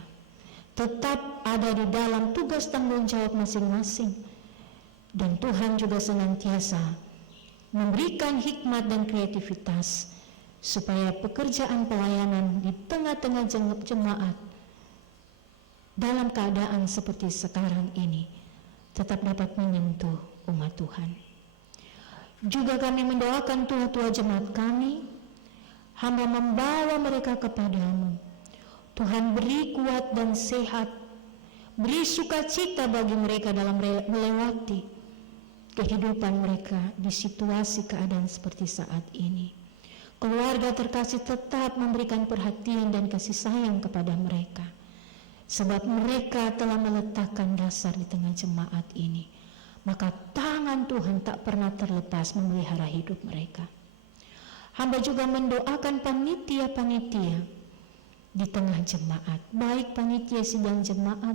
Tetap ada di dalam tugas tanggung jawab masing-masing. Dan Tuhan juga senantiasa memberikan hikmat dan kreativitas supaya pekerjaan pelayanan di tengah-tengah jemaat dalam keadaan seperti sekarang ini tetap dapat menyentuh umat Tuhan. Juga kami mendoakan tua-tua jemaat kami. Hamba membawa mereka kepadamu. Tuhan beri kuat dan sehat, beri sukacita bagi mereka dalam melewati kehidupan mereka di situasi keadaan seperti saat ini. Keluarga terkasih tetap memberikan perhatian dan kasih sayang kepada mereka, sebab mereka telah meletakkan dasar di tengah jemaat ini. Maka tangan Tuhan tak pernah terlepas memelihara hidup mereka. Hamba juga mendoakan panitia-panitia di tengah jemaat, baik panitia sidang jemaat,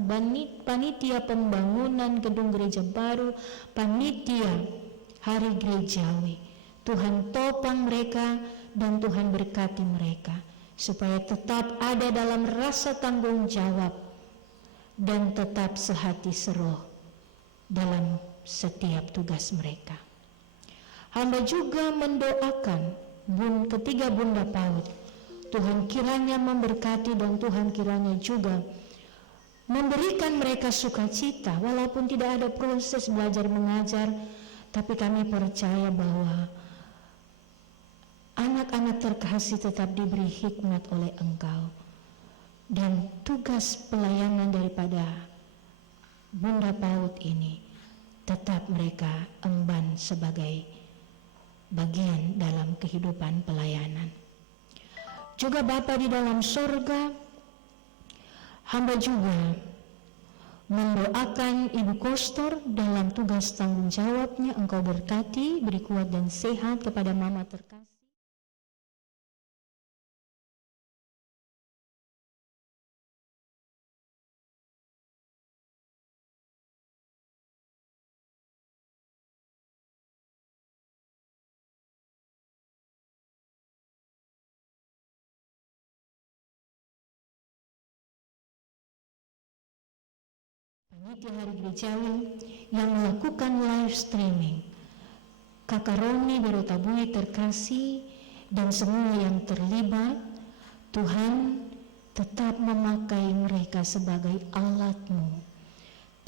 panitia pembangunan gedung gereja baru, panitia hari gerejawi. Tuhan topang mereka dan Tuhan berkati mereka, supaya tetap ada dalam rasa tanggung jawab dan tetap sehati seroh dalam setiap tugas mereka. Hamba juga mendoakan ketiga Bunda PAUD. Tuhan kiranya memberkati dan Tuhan kiranya juga memberikan mereka sukacita walaupun tidak ada proses belajar mengajar, tapi kami percaya bahwa anak-anak terkasih tetap diberi hikmat oleh Engkau, dan tugas pelayanan daripada Bunda PAUD ini tetap mereka emban sebagai bagian dalam kehidupan pelayanan. Juga Bapa di dalam surga, hamba juga mendoakan Ibu Kostor dalam tugas tanggung jawabnya. Engkau berkati, beri kuat dan sehat kepada Mama terkasih. Panitia hari gerejawi yang melakukan live streaming, Kakak Roni Berotabui terkasih dan semua yang terlibat, Tuhan tetap memakai mereka sebagai alat-Mu.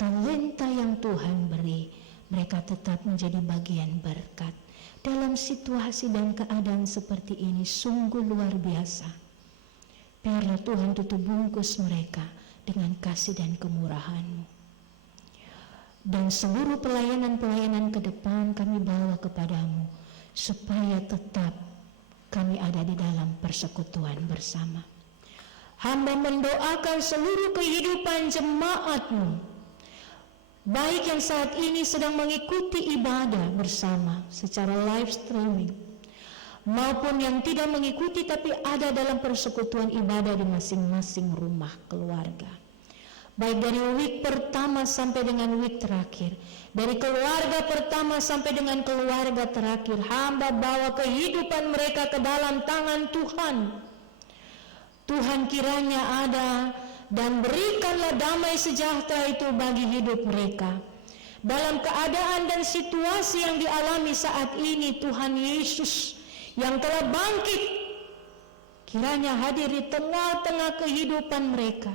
Talenta yang Tuhan beri, mereka tetap menjadi bagian berkat. Dalam situasi dan keadaan seperti ini sungguh luar biasa. Biarlah Tuhan tutup bungkus mereka dengan kasih dan kemurahan-Mu. Dan seluruh pelayanan-pelayanan ke depan kami bawa kepadamu, supaya tetap kami ada di dalam persekutuan bersama. Hamba mendoakan seluruh kehidupan jemaat-Mu, baik yang saat ini sedang mengikuti ibadah bersama secara live streaming, maupun yang tidak mengikuti tapi ada dalam persekutuan ibadah di masing-masing rumah keluarga. Baik dari week pertama sampai dengan week terakhir, dari keluarga pertama sampai dengan keluarga terakhir, hamba bawa kehidupan mereka ke dalam tangan Tuhan. Tuhan kiranya ada dan berikanlah damai sejahtera itu bagi hidup mereka. Dalam keadaan dan situasi yang dialami saat ini, Tuhan Yesus yang telah bangkit, kiranya hadir di tengah-tengah kehidupan mereka,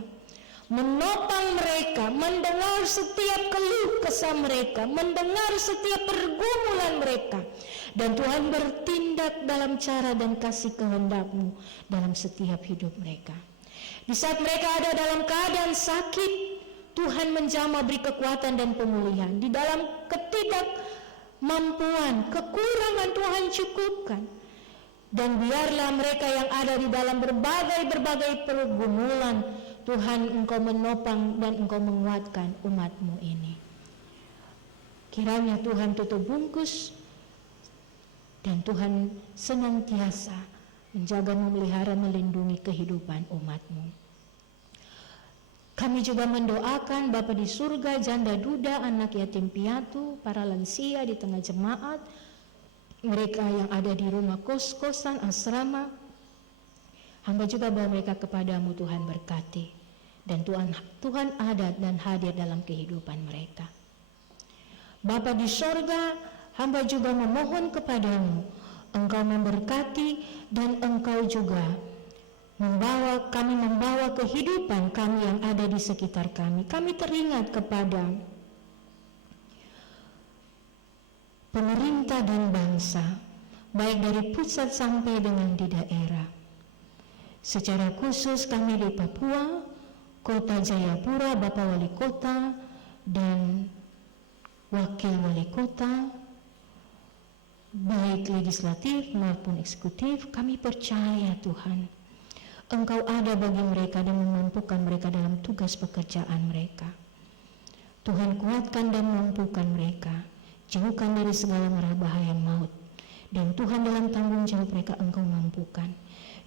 menopang mereka, mendengar setiap keluh kesah mereka, mendengar setiap pergumulan mereka, dan Tuhan bertindak dalam cara dan kasih kehendak-Mu dalam setiap hidup mereka. Di saat mereka ada dalam keadaan sakit, Tuhan menjamah beri kekuatan dan pemulihan. Di dalam ketidakmampuan, kekurangan, Tuhan cukupkan. Dan biarlah mereka yang ada di dalam berbagai pergumulan, Tuhan Engkau menopang dan Engkau menguatkan umat-Mu ini. Kiranya Tuhan tutup bungkus dan Tuhan senantiasa menjaga, memelihara, melindungi kehidupan umat-Mu. Kami juga mendoakan Bapa di surga, janda duda, anak yatim piatu, para lansia di tengah jemaat, mereka yang ada di rumah kos-kosan, asrama. Hamba juga bawa mereka kepadamu, Tuhan berkati. Dan Tuhan ada dan hadir dalam kehidupan mereka. Bapa di sorga, hamba juga memohon kepadamu, Engkau memberkati dan Engkau juga membawa kehidupan kami yang ada di sekitar kami. Kami teringat kepada pemerintah dan bangsa, baik dari pusat sampai dengan di daerah. Secara khusus kami di Papua, Kota Jayapura, Bapak Wali Kota dan Wakil Wali Kota, baik legislatif maupun eksekutif, kami percaya Tuhan, Engkau ada bagi mereka dan memampukan mereka dalam tugas pekerjaan mereka. Tuhan kuatkan dan mampukan mereka, jauhkan dari segala mara bahaya maut, dan Tuhan dalam tanggung jawab mereka Engkau mampukan.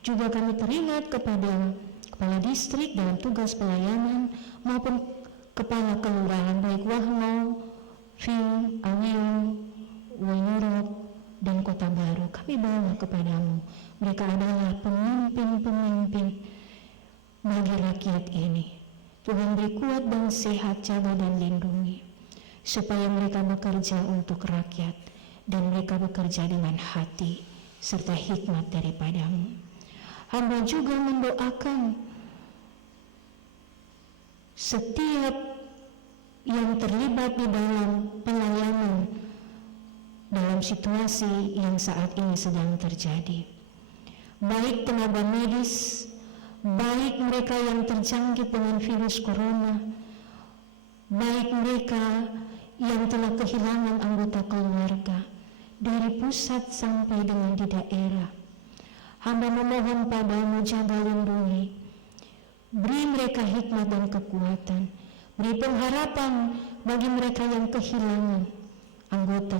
Juga kami teringat kepada kepala distrik dalam tugas pelayanan maupun kepala kelurahan baik Wahmo, Ving, Aweung, Wainurok, dan Kota Baru. Kami bawa kepadamu. Mereka adalah pemimpin-pemimpin bagi rakyat ini. Tuhan beri kuat dan sehat, jaga dan lindungi, supaya mereka bekerja untuk rakyat dan mereka bekerja dengan hati serta hikmat daripadamu. Hamba juga mendoakan setiap yang terlibat di dalam pelayanan dalam situasi yang saat ini sedang terjadi, baik tenaga medis, baik mereka yang terjangkit dengan virus corona, baik mereka yang telah kehilangan anggota keluarga, dari pusat sampai dengan di daerah. Hamba memohon padamu, jaga lindungi, beri mereka hikmat dan kekuatan, beri pengharapan bagi mereka yang kehilangan anggota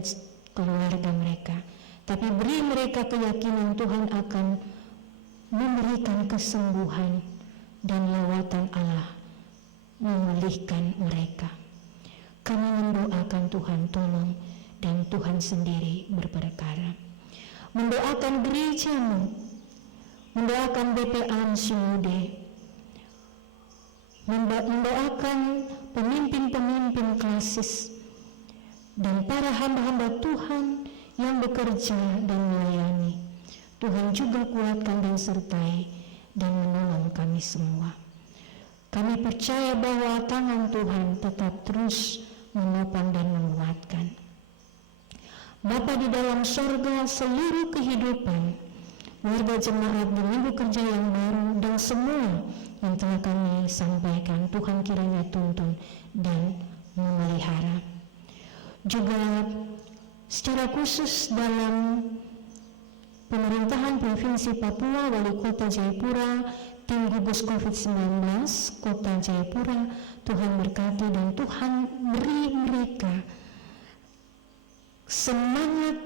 keluarga mereka, tapi beri mereka keyakinan Tuhan akan memberikan kesembuhan dan lawatan Allah memulihkan mereka. Kami mendoakan Tuhan tolong dan Tuhan sendiri berperkara. Mendoakan gerejamu, mendoakan BPA Sinude, mendoakan pemimpin-pemimpin klasis dan para hamba-hamba Tuhan yang bekerja dan melayani. Tuhan juga kuatkan dan sertai dan menolong kami semua. Kami percaya bahwa tangan Tuhan tetap terus menopang dan menguatkan. Bapa di dalam sorga, seluruh kehidupan warga jemaat di minggu kerja yang baru dan semua yang telah kami sampaikan, Tuhan kiranya tuntun dan memelihara. Juga secara khusus dalam pemerintahan Provinsi Papua, Wali Kota Jayapura, tim gugus COVID-19 Kota Jayapura, Tuhan berkati dan Tuhan beri mereka semangat,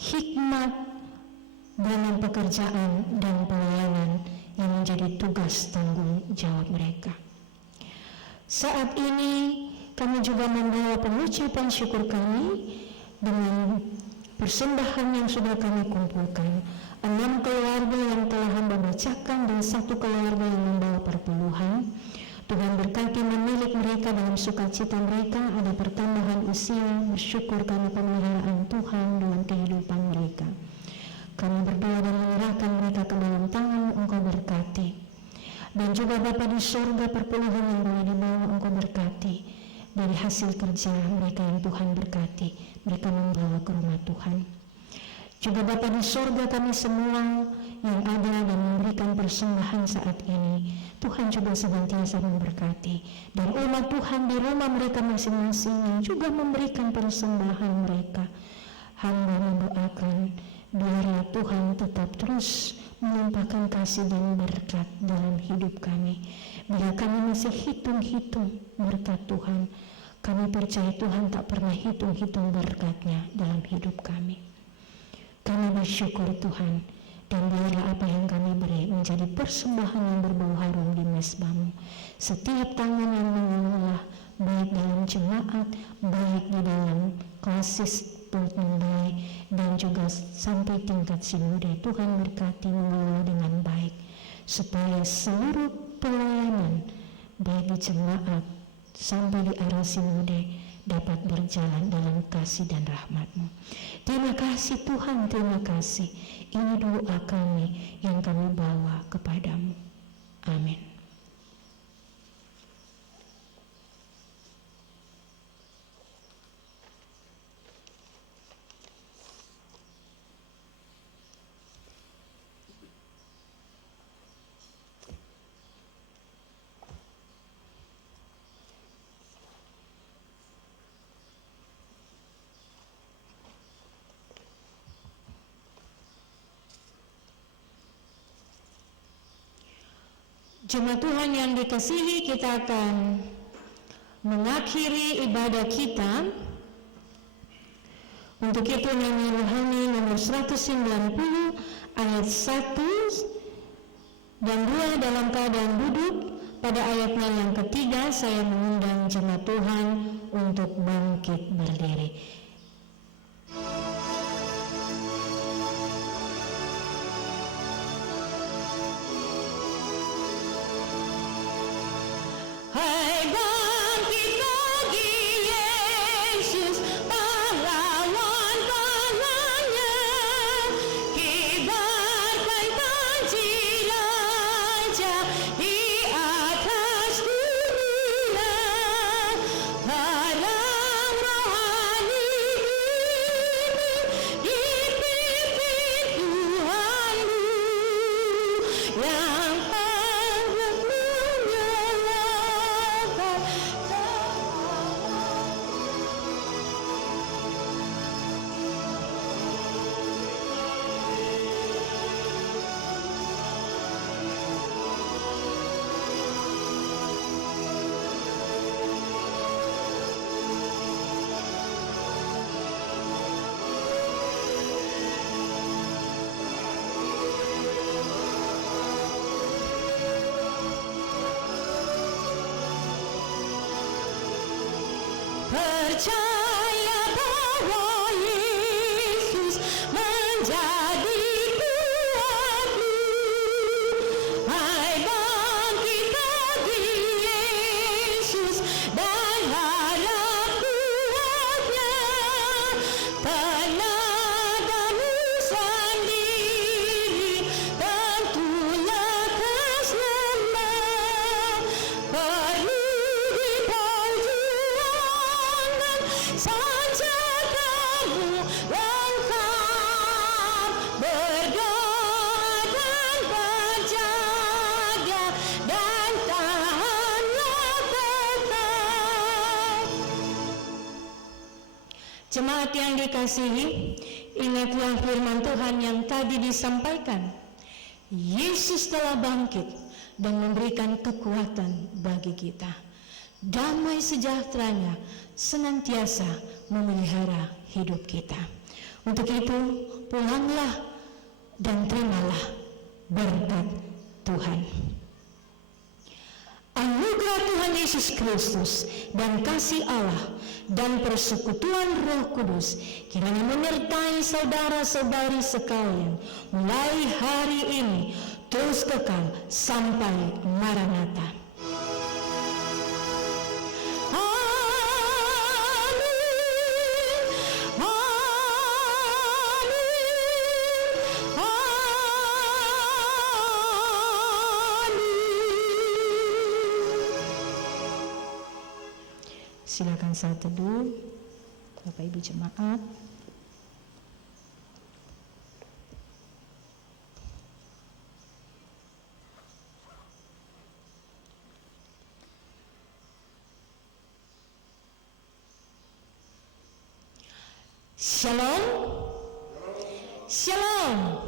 hikmat dalam pekerjaan dan pelayanan yang menjadi tugas tanggung jawab mereka. Saat ini kami juga membawa pengucapan syukur kami dengan persembahan yang sudah kami kumpulkan. 6 keluarga yang telah hamba bacakan dan 1 keluarga yang membawa perpuluhan. Tuhan berkati memilik mereka dalam sukacita mereka, ada pertambahan usia, bersyukur karena pemeliharaan Tuhan dalam kehidupan mereka. Kami berdoa dan menyerahkan mereka ke dalam tangan-Mu, Engkau berkati. Dan juga Bapa di surga, perpuluhan yang boleh dibawa Engkau berkati. Dari hasil kerja mereka yang Tuhan berkati, mereka membawa ke rumah Tuhan. Juga Bapa di surga, kami semua yang ada dan memberikan persembahan saat ini, Tuhan juga senantiasa memberkati. Dan umat Tuhan di rumah mereka masing-masing yang juga memberikan persembahan mereka. Hamba mendoakan biarlah Tuhan tetap terus melimpahkan kasih dan berkat dalam hidup kami. Bila kami masih hitung-hitung berkat Tuhan, kami percaya Tuhan tak pernah hitung-hitung berkat-Nya dalam hidup kami. Kami bersyukur Tuhan, dan biarlah apa yang kami beri menjadi persembahan yang berbau harum di mezbah-Mu. Setiap tangan yang mengolah, baik dalam jemaat, baik di dalam klasis Putnundai, dan juga sampai tingkat sinode, Tuhan berkati mengelola dengan baik, supaya seluruh pelayanan baik di jemaat sampai di arah sinode dapat berjalan dalam kasih dan rahmat-Mu. Terima kasih Tuhan, terima kasih. Ini doa kami yang kami bawa kepadamu. Amin. Jemaat Tuhan yang dikasihi, kita akan mengakhiri ibadah kita. Untuk itu nyanyi rohani nomor 190 ayat 1 dan 2 dalam keadaan duduk. Pada ayatnya yang ketiga saya mengundang jemaat Tuhan untuk bangkit berdiri. Percaya bahwa Yesus menjadi Tuhanmu. Hai bangkit lagi Yesus dan harap kuatnya. Tenagamu sendiri tentu lekas lemah. Perlu senjatamu lengkap, berdoa dan berjaga, dan tahanlah tetap. Jemaat yang dikasihi, ingatlah firman Tuhan yang tadi disampaikan. Yesus telah bangkit dan memberikan kekuatan bagi kita. Damai sejahteranya senantiasa memelihara hidup kita. Untuk itu, pulanglah dan terimalah berkat Tuhan. Anugerah Tuhan Yesus Kristus dan kasih Allah dan persekutuan Roh Kudus kiranya menyertai saudara-saudari sekalian mulai hari ini terus kekal sampai Maranatha. Amin. Silakan saat teduh, Bapak Ibu jemaat. Shalom. Shalom.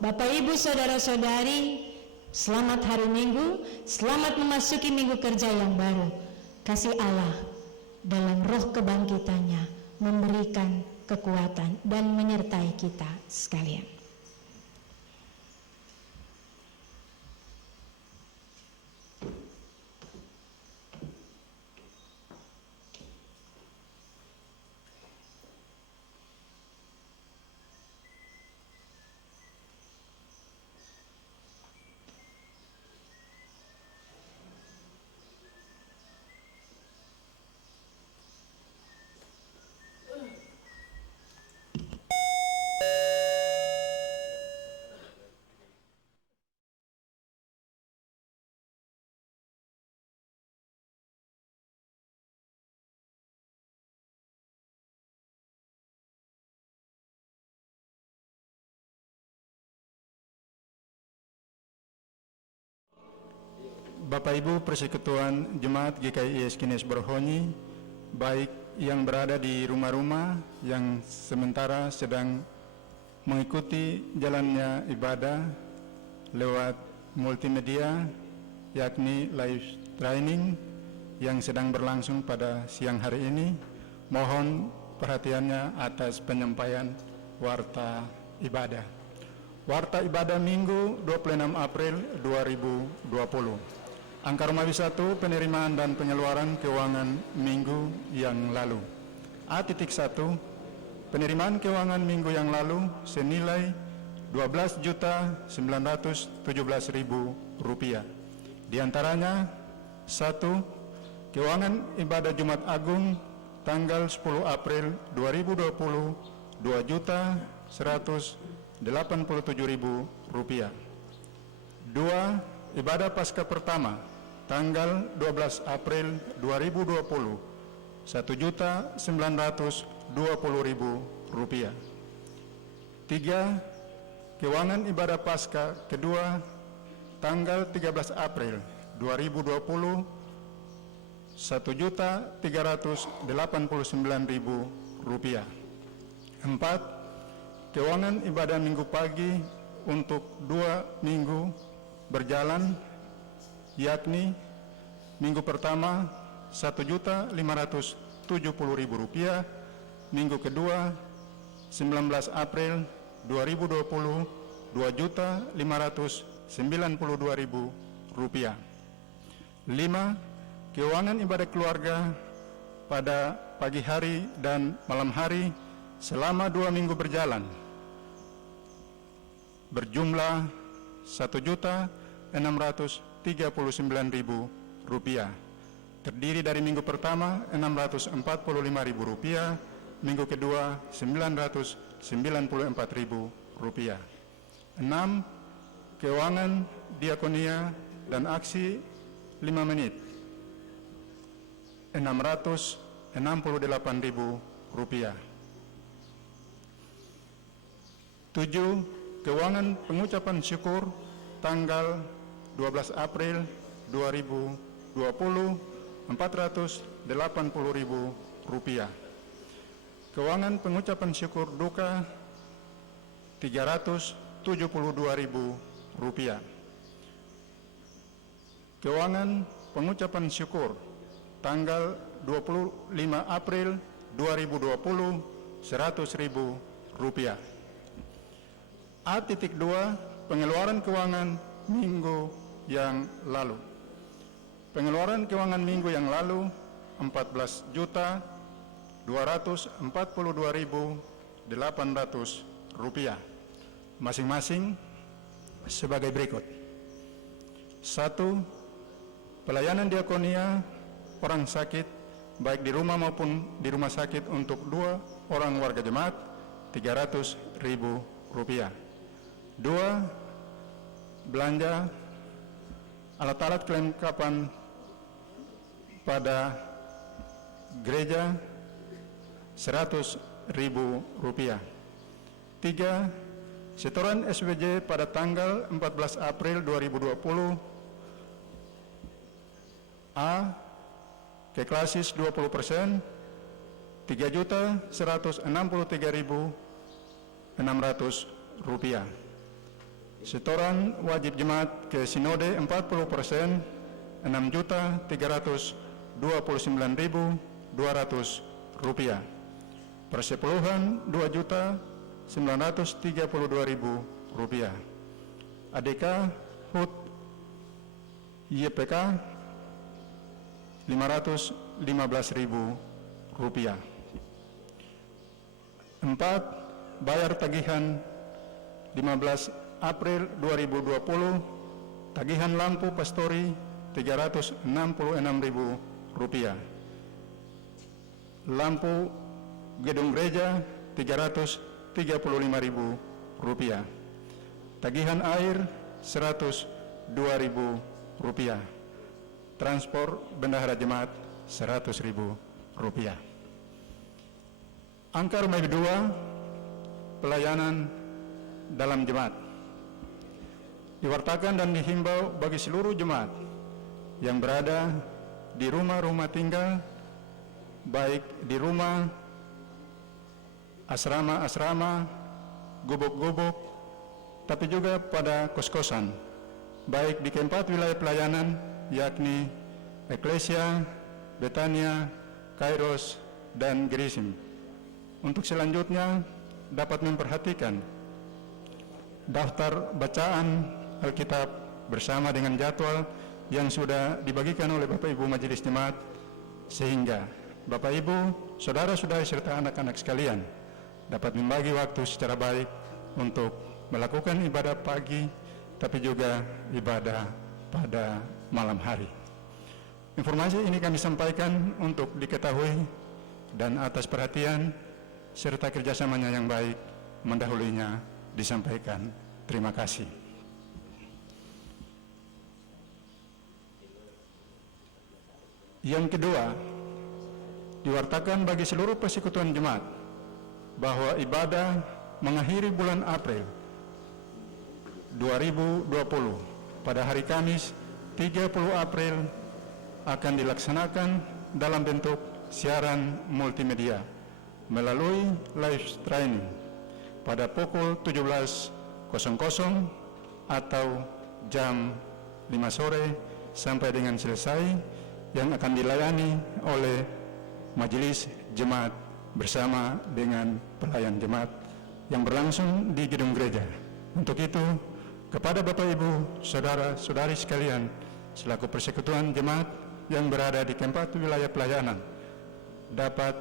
Bapak Ibu saudara-saudari, selamat hari Minggu, selamat memasuki minggu kerja yang baru. Kasih Allah dalam roh kebangkitannya memberikan kekuatan dan menyertai kita sekalian. Bapak Ibu Persekutuan Jemaat GKI Kines Brohoni, baik yang berada di rumah-rumah yang sementara sedang mengikuti jalannya ibadah lewat multimedia, yakni live training yang sedang berlangsung pada siang hari ini, mohon perhatiannya atas penyampaian warta ibadah. Warta ibadah Minggu 26 April 2020. Angka Romawi 1, penerimaan dan pengeluaran keuangan minggu yang lalu. A.1, penerimaan keuangan minggu yang lalu senilai Rp12.917.000. Di antaranya, 1. Keuangan ibadah Jumat Agung tanggal 10 April 2020 Rp2.187.000. 2. Ibadah Paskah pertama tanggal 12 April 2020 Rp1.920.000. 3. Keuangan ibadah Paskah kedua tanggal 13 April 2020 Rp1.389.000. 4. Keuangan ibadah Minggu pagi untuk 2 minggu berjalan, yakni minggu pertama Rp1.570.000, minggu kedua 19 April 2020 Rp2.592.000. 5. Keuangan ibadah keluarga pada pagi hari dan malam hari selama 2 minggu berjalan berjumlah Rp1.639.000, terdiri dari minggu pertama Rp645.000, minggu kedua Rp994.000. 6. Keuangan diakonia dan aksi 5 menit Rp668.000. 7. Keuangan pengucapan syukur tanggal 12 April 2020 Rp480.000. Keuangan pengucapan syukur duka Rp372.000. Keuangan pengucapan syukur tanggal 25 April 2020 Rp100.000. A.2, pengeluaran keuangan minggu yang lalu. Pengeluaran keuangan minggu yang lalu Rp14.242.800, masing-masing sebagai berikut. 1. Pelayanan diakonia orang sakit baik di rumah maupun di rumah sakit untuk 2 orang warga jemaat Rp300.000. 2. Belanja alat-alat kelengkapan pada gereja Rp100.000. 3. Setoran SBJ pada tanggal 14 April 2020 A. Keklasis 20%, Rp3.163.600. Setoran wajib jemaat ke sinode 40%, Rp6.329.200. Persepuluhan Rp2.932.000. ADK HUT YPK Rp515.000. 4. Bayar tagihan 15 April 2020, tagihan lampu pastori Rp366.000. Lampu gedung gereja Rp335.000. Tagihan air Rp102.000. Transport bendahara jemaat Rp100.000. Angka rumah 2, pelayanan dalam jemaat. Diwartakan dan dihimbau bagi seluruh jemaat yang berada di rumah-rumah tinggal, baik di rumah, asrama-asrama, gubuk-gubuk, tapi juga pada kos-kosan, baik di keempat wilayah pelayanan, yakni Eklesia, Betania, Kairos, dan Gerisim. Untuk selanjutnya dapat memperhatikan daftar bacaan Alkitab bersama dengan jadwal yang sudah dibagikan oleh Bapak Ibu Majelis Jemaat, sehingga Bapak Ibu, saudara-saudari serta anak-anak sekalian dapat membagi waktu secara baik untuk melakukan ibadah pagi, tapi juga ibadah pada malam hari. Informasi ini kami sampaikan untuk diketahui dan atas perhatian serta kerjasamanya yang baik mendahulunya disampaikan. Terima kasih. Yang kedua, diwartakan bagi seluruh persekutuan jemaat bahwa ibadah mengakhiri bulan April 2020 pada hari Kamis 30 April akan dilaksanakan dalam bentuk siaran multimedia melalui live streaming pada pukul 17.00 atau jam 5 sore sampai dengan selesai, yang akan dilayani oleh Majelis Jemaat bersama dengan pelayan jemaat yang berlangsung di gedung gereja. Untuk itu, kepada Bapak Ibu, saudara-saudari sekalian, selaku persekutuan jemaat yang berada di keempat wilayah pelayanan, dapat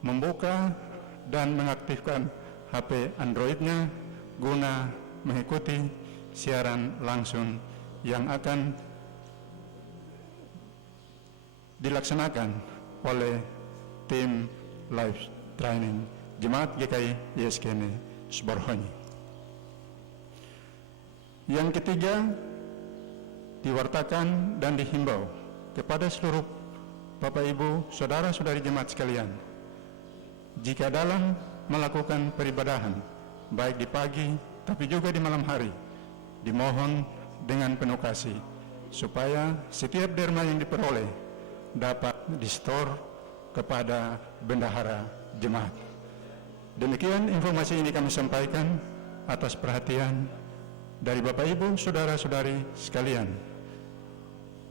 membuka dan mengaktifkan HP Android-nya guna mengikuti siaran langsung yang akan dilaksanakan oleh tim live training Jemaat GKI YSKN Subarhonyi. Yang ketiga, diwartakan dan dihimbau kepada seluruh Bapak Ibu, saudara-saudari jemaat sekalian, jika dalam melakukan peribadahan, baik di pagi tapi juga di malam hari, dimohon dengan penuh kasih supaya setiap derma yang diperoleh dapat disetor kepada bendahara jemaat. Demikian informasi ini kami sampaikan atas perhatian dari Bapak Ibu, saudara-saudari sekalian.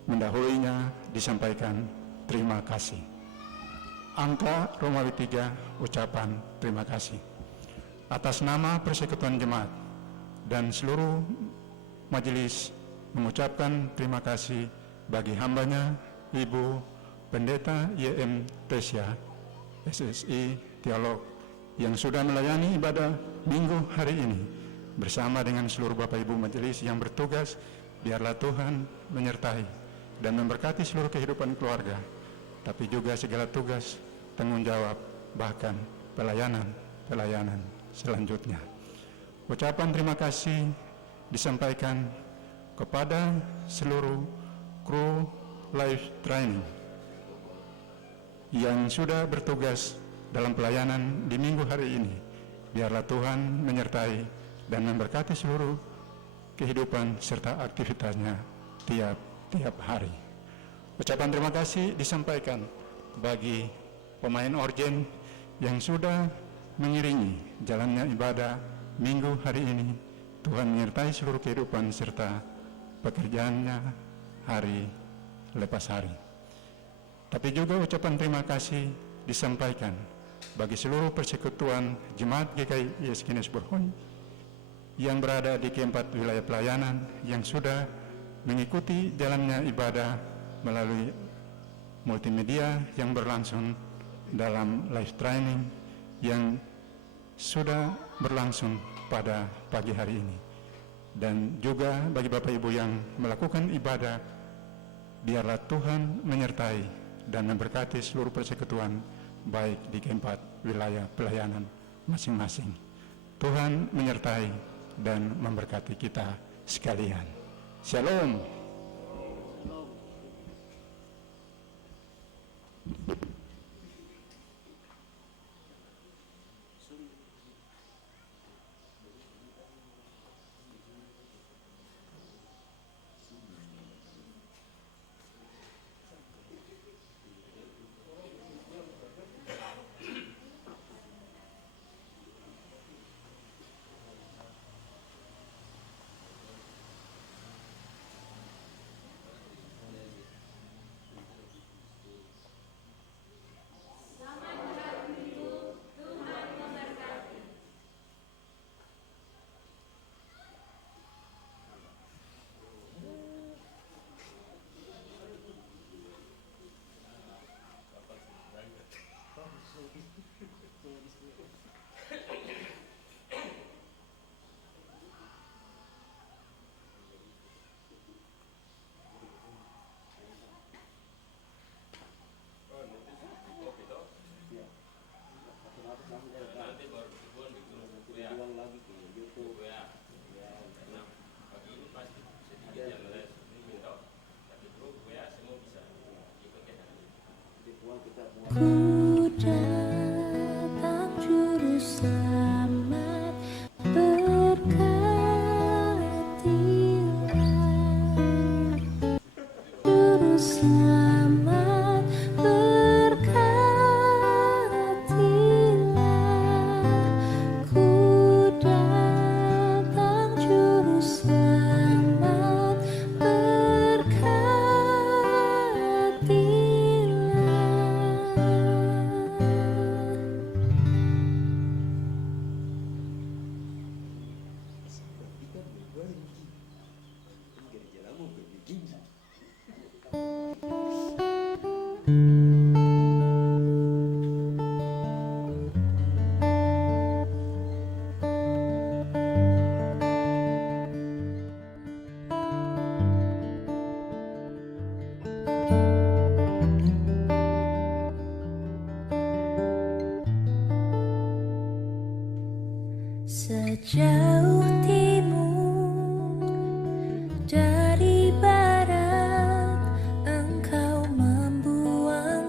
Mendahulunya disampaikan terima kasih. Angka Romawi 3, ucapan terima kasih. Atas nama Persekutuan Jemaat dan seluruh majelis mengucapkan terima kasih bagi hambanya Ibu Pendeta YM Tesia, SSI Teolog, yang sudah melayani ibadah minggu hari ini bersama dengan seluruh Bapak Ibu majelis yang bertugas. Biarlah Tuhan menyertai dan memberkati seluruh kehidupan keluarga, tapi juga segala tugas, tanggung jawab, bahkan pelayanan selanjutnya. Ucapan terima kasih disampaikan kepada seluruh kru live training yang sudah bertugas dalam pelayanan di minggu hari ini. Biarlah Tuhan menyertai dan memberkati seluruh kehidupan serta aktivitasnya tiap hari. Ucapan terima kasih disampaikan bagi pemain orgen yang sudah mengiringi jalannya ibadah minggu hari ini. Tuhan menyertai seluruh kehidupan serta pekerjaannya hari lepas hari. Tapi juga ucapan terima kasih disampaikan bagi seluruh persekutuan Jemaat GKI Yeskinis Borhoi yang berada di keempat wilayah pelayanan yang sudah mengikuti jalannya ibadah melalui multimedia yang berlangsung dalam live training yang sudah berlangsung pada pagi hari ini. Dan juga bagi Bapak Ibu yang melakukan ibadah, biarlah Tuhan menyertai dan memberkati seluruh persekutuan baik di keempat wilayah pelayanan masing-masing. Tuhan menyertai dan memberkati kita sekalian. Shalom. Ku datang juru selamat, berkatilah. Juru selamat, berkatilah. Ku datang juru selamat, berkatilah. Sejauh timur dari barat, Engkau membuang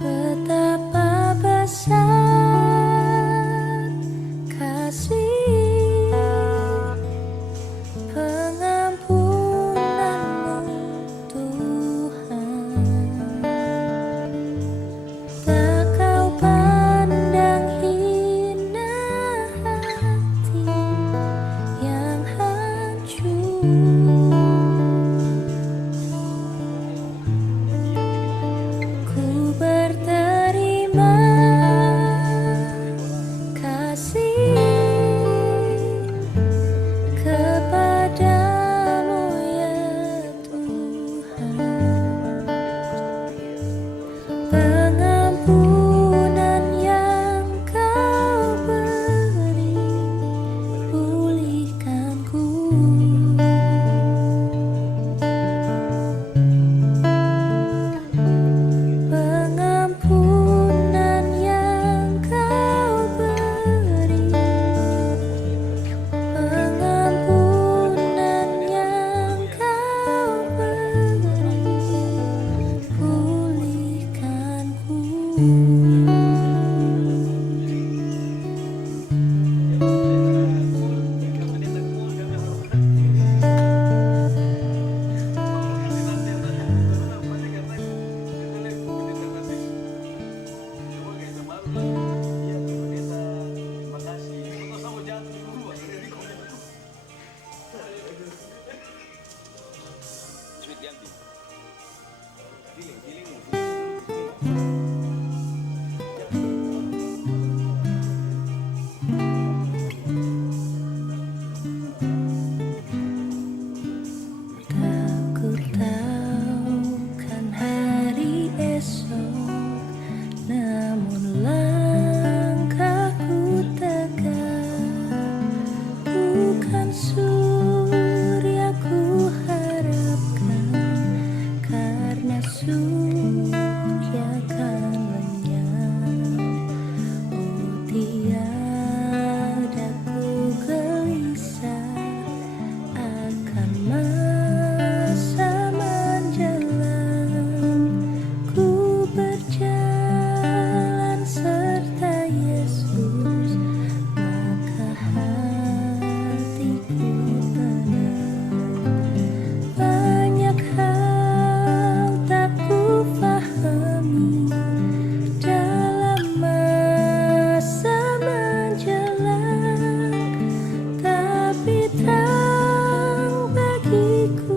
Betapa besar kasih pengampunanmu Tuhan. Tak kau pandang hina hati yang hancur. Ku berterima kasih kepadamu ya Tuhan. Pengampunan yang kau beri, pulihkan ku. Pengampunan yang kau beri, pengampunan yang kau beri, pulihkan ku. Aku tahu kan hari esok, namun langkahku tegak. Bukan surya ku harapkan, karena surya kan lenyap. Oh tiada ku gelisah akan masa menjelang. Ku berjalan serta Yesus, maka hatiku tenang. Banyak hal tak ku fahami dalam masa menjelang, tapi terang bagiku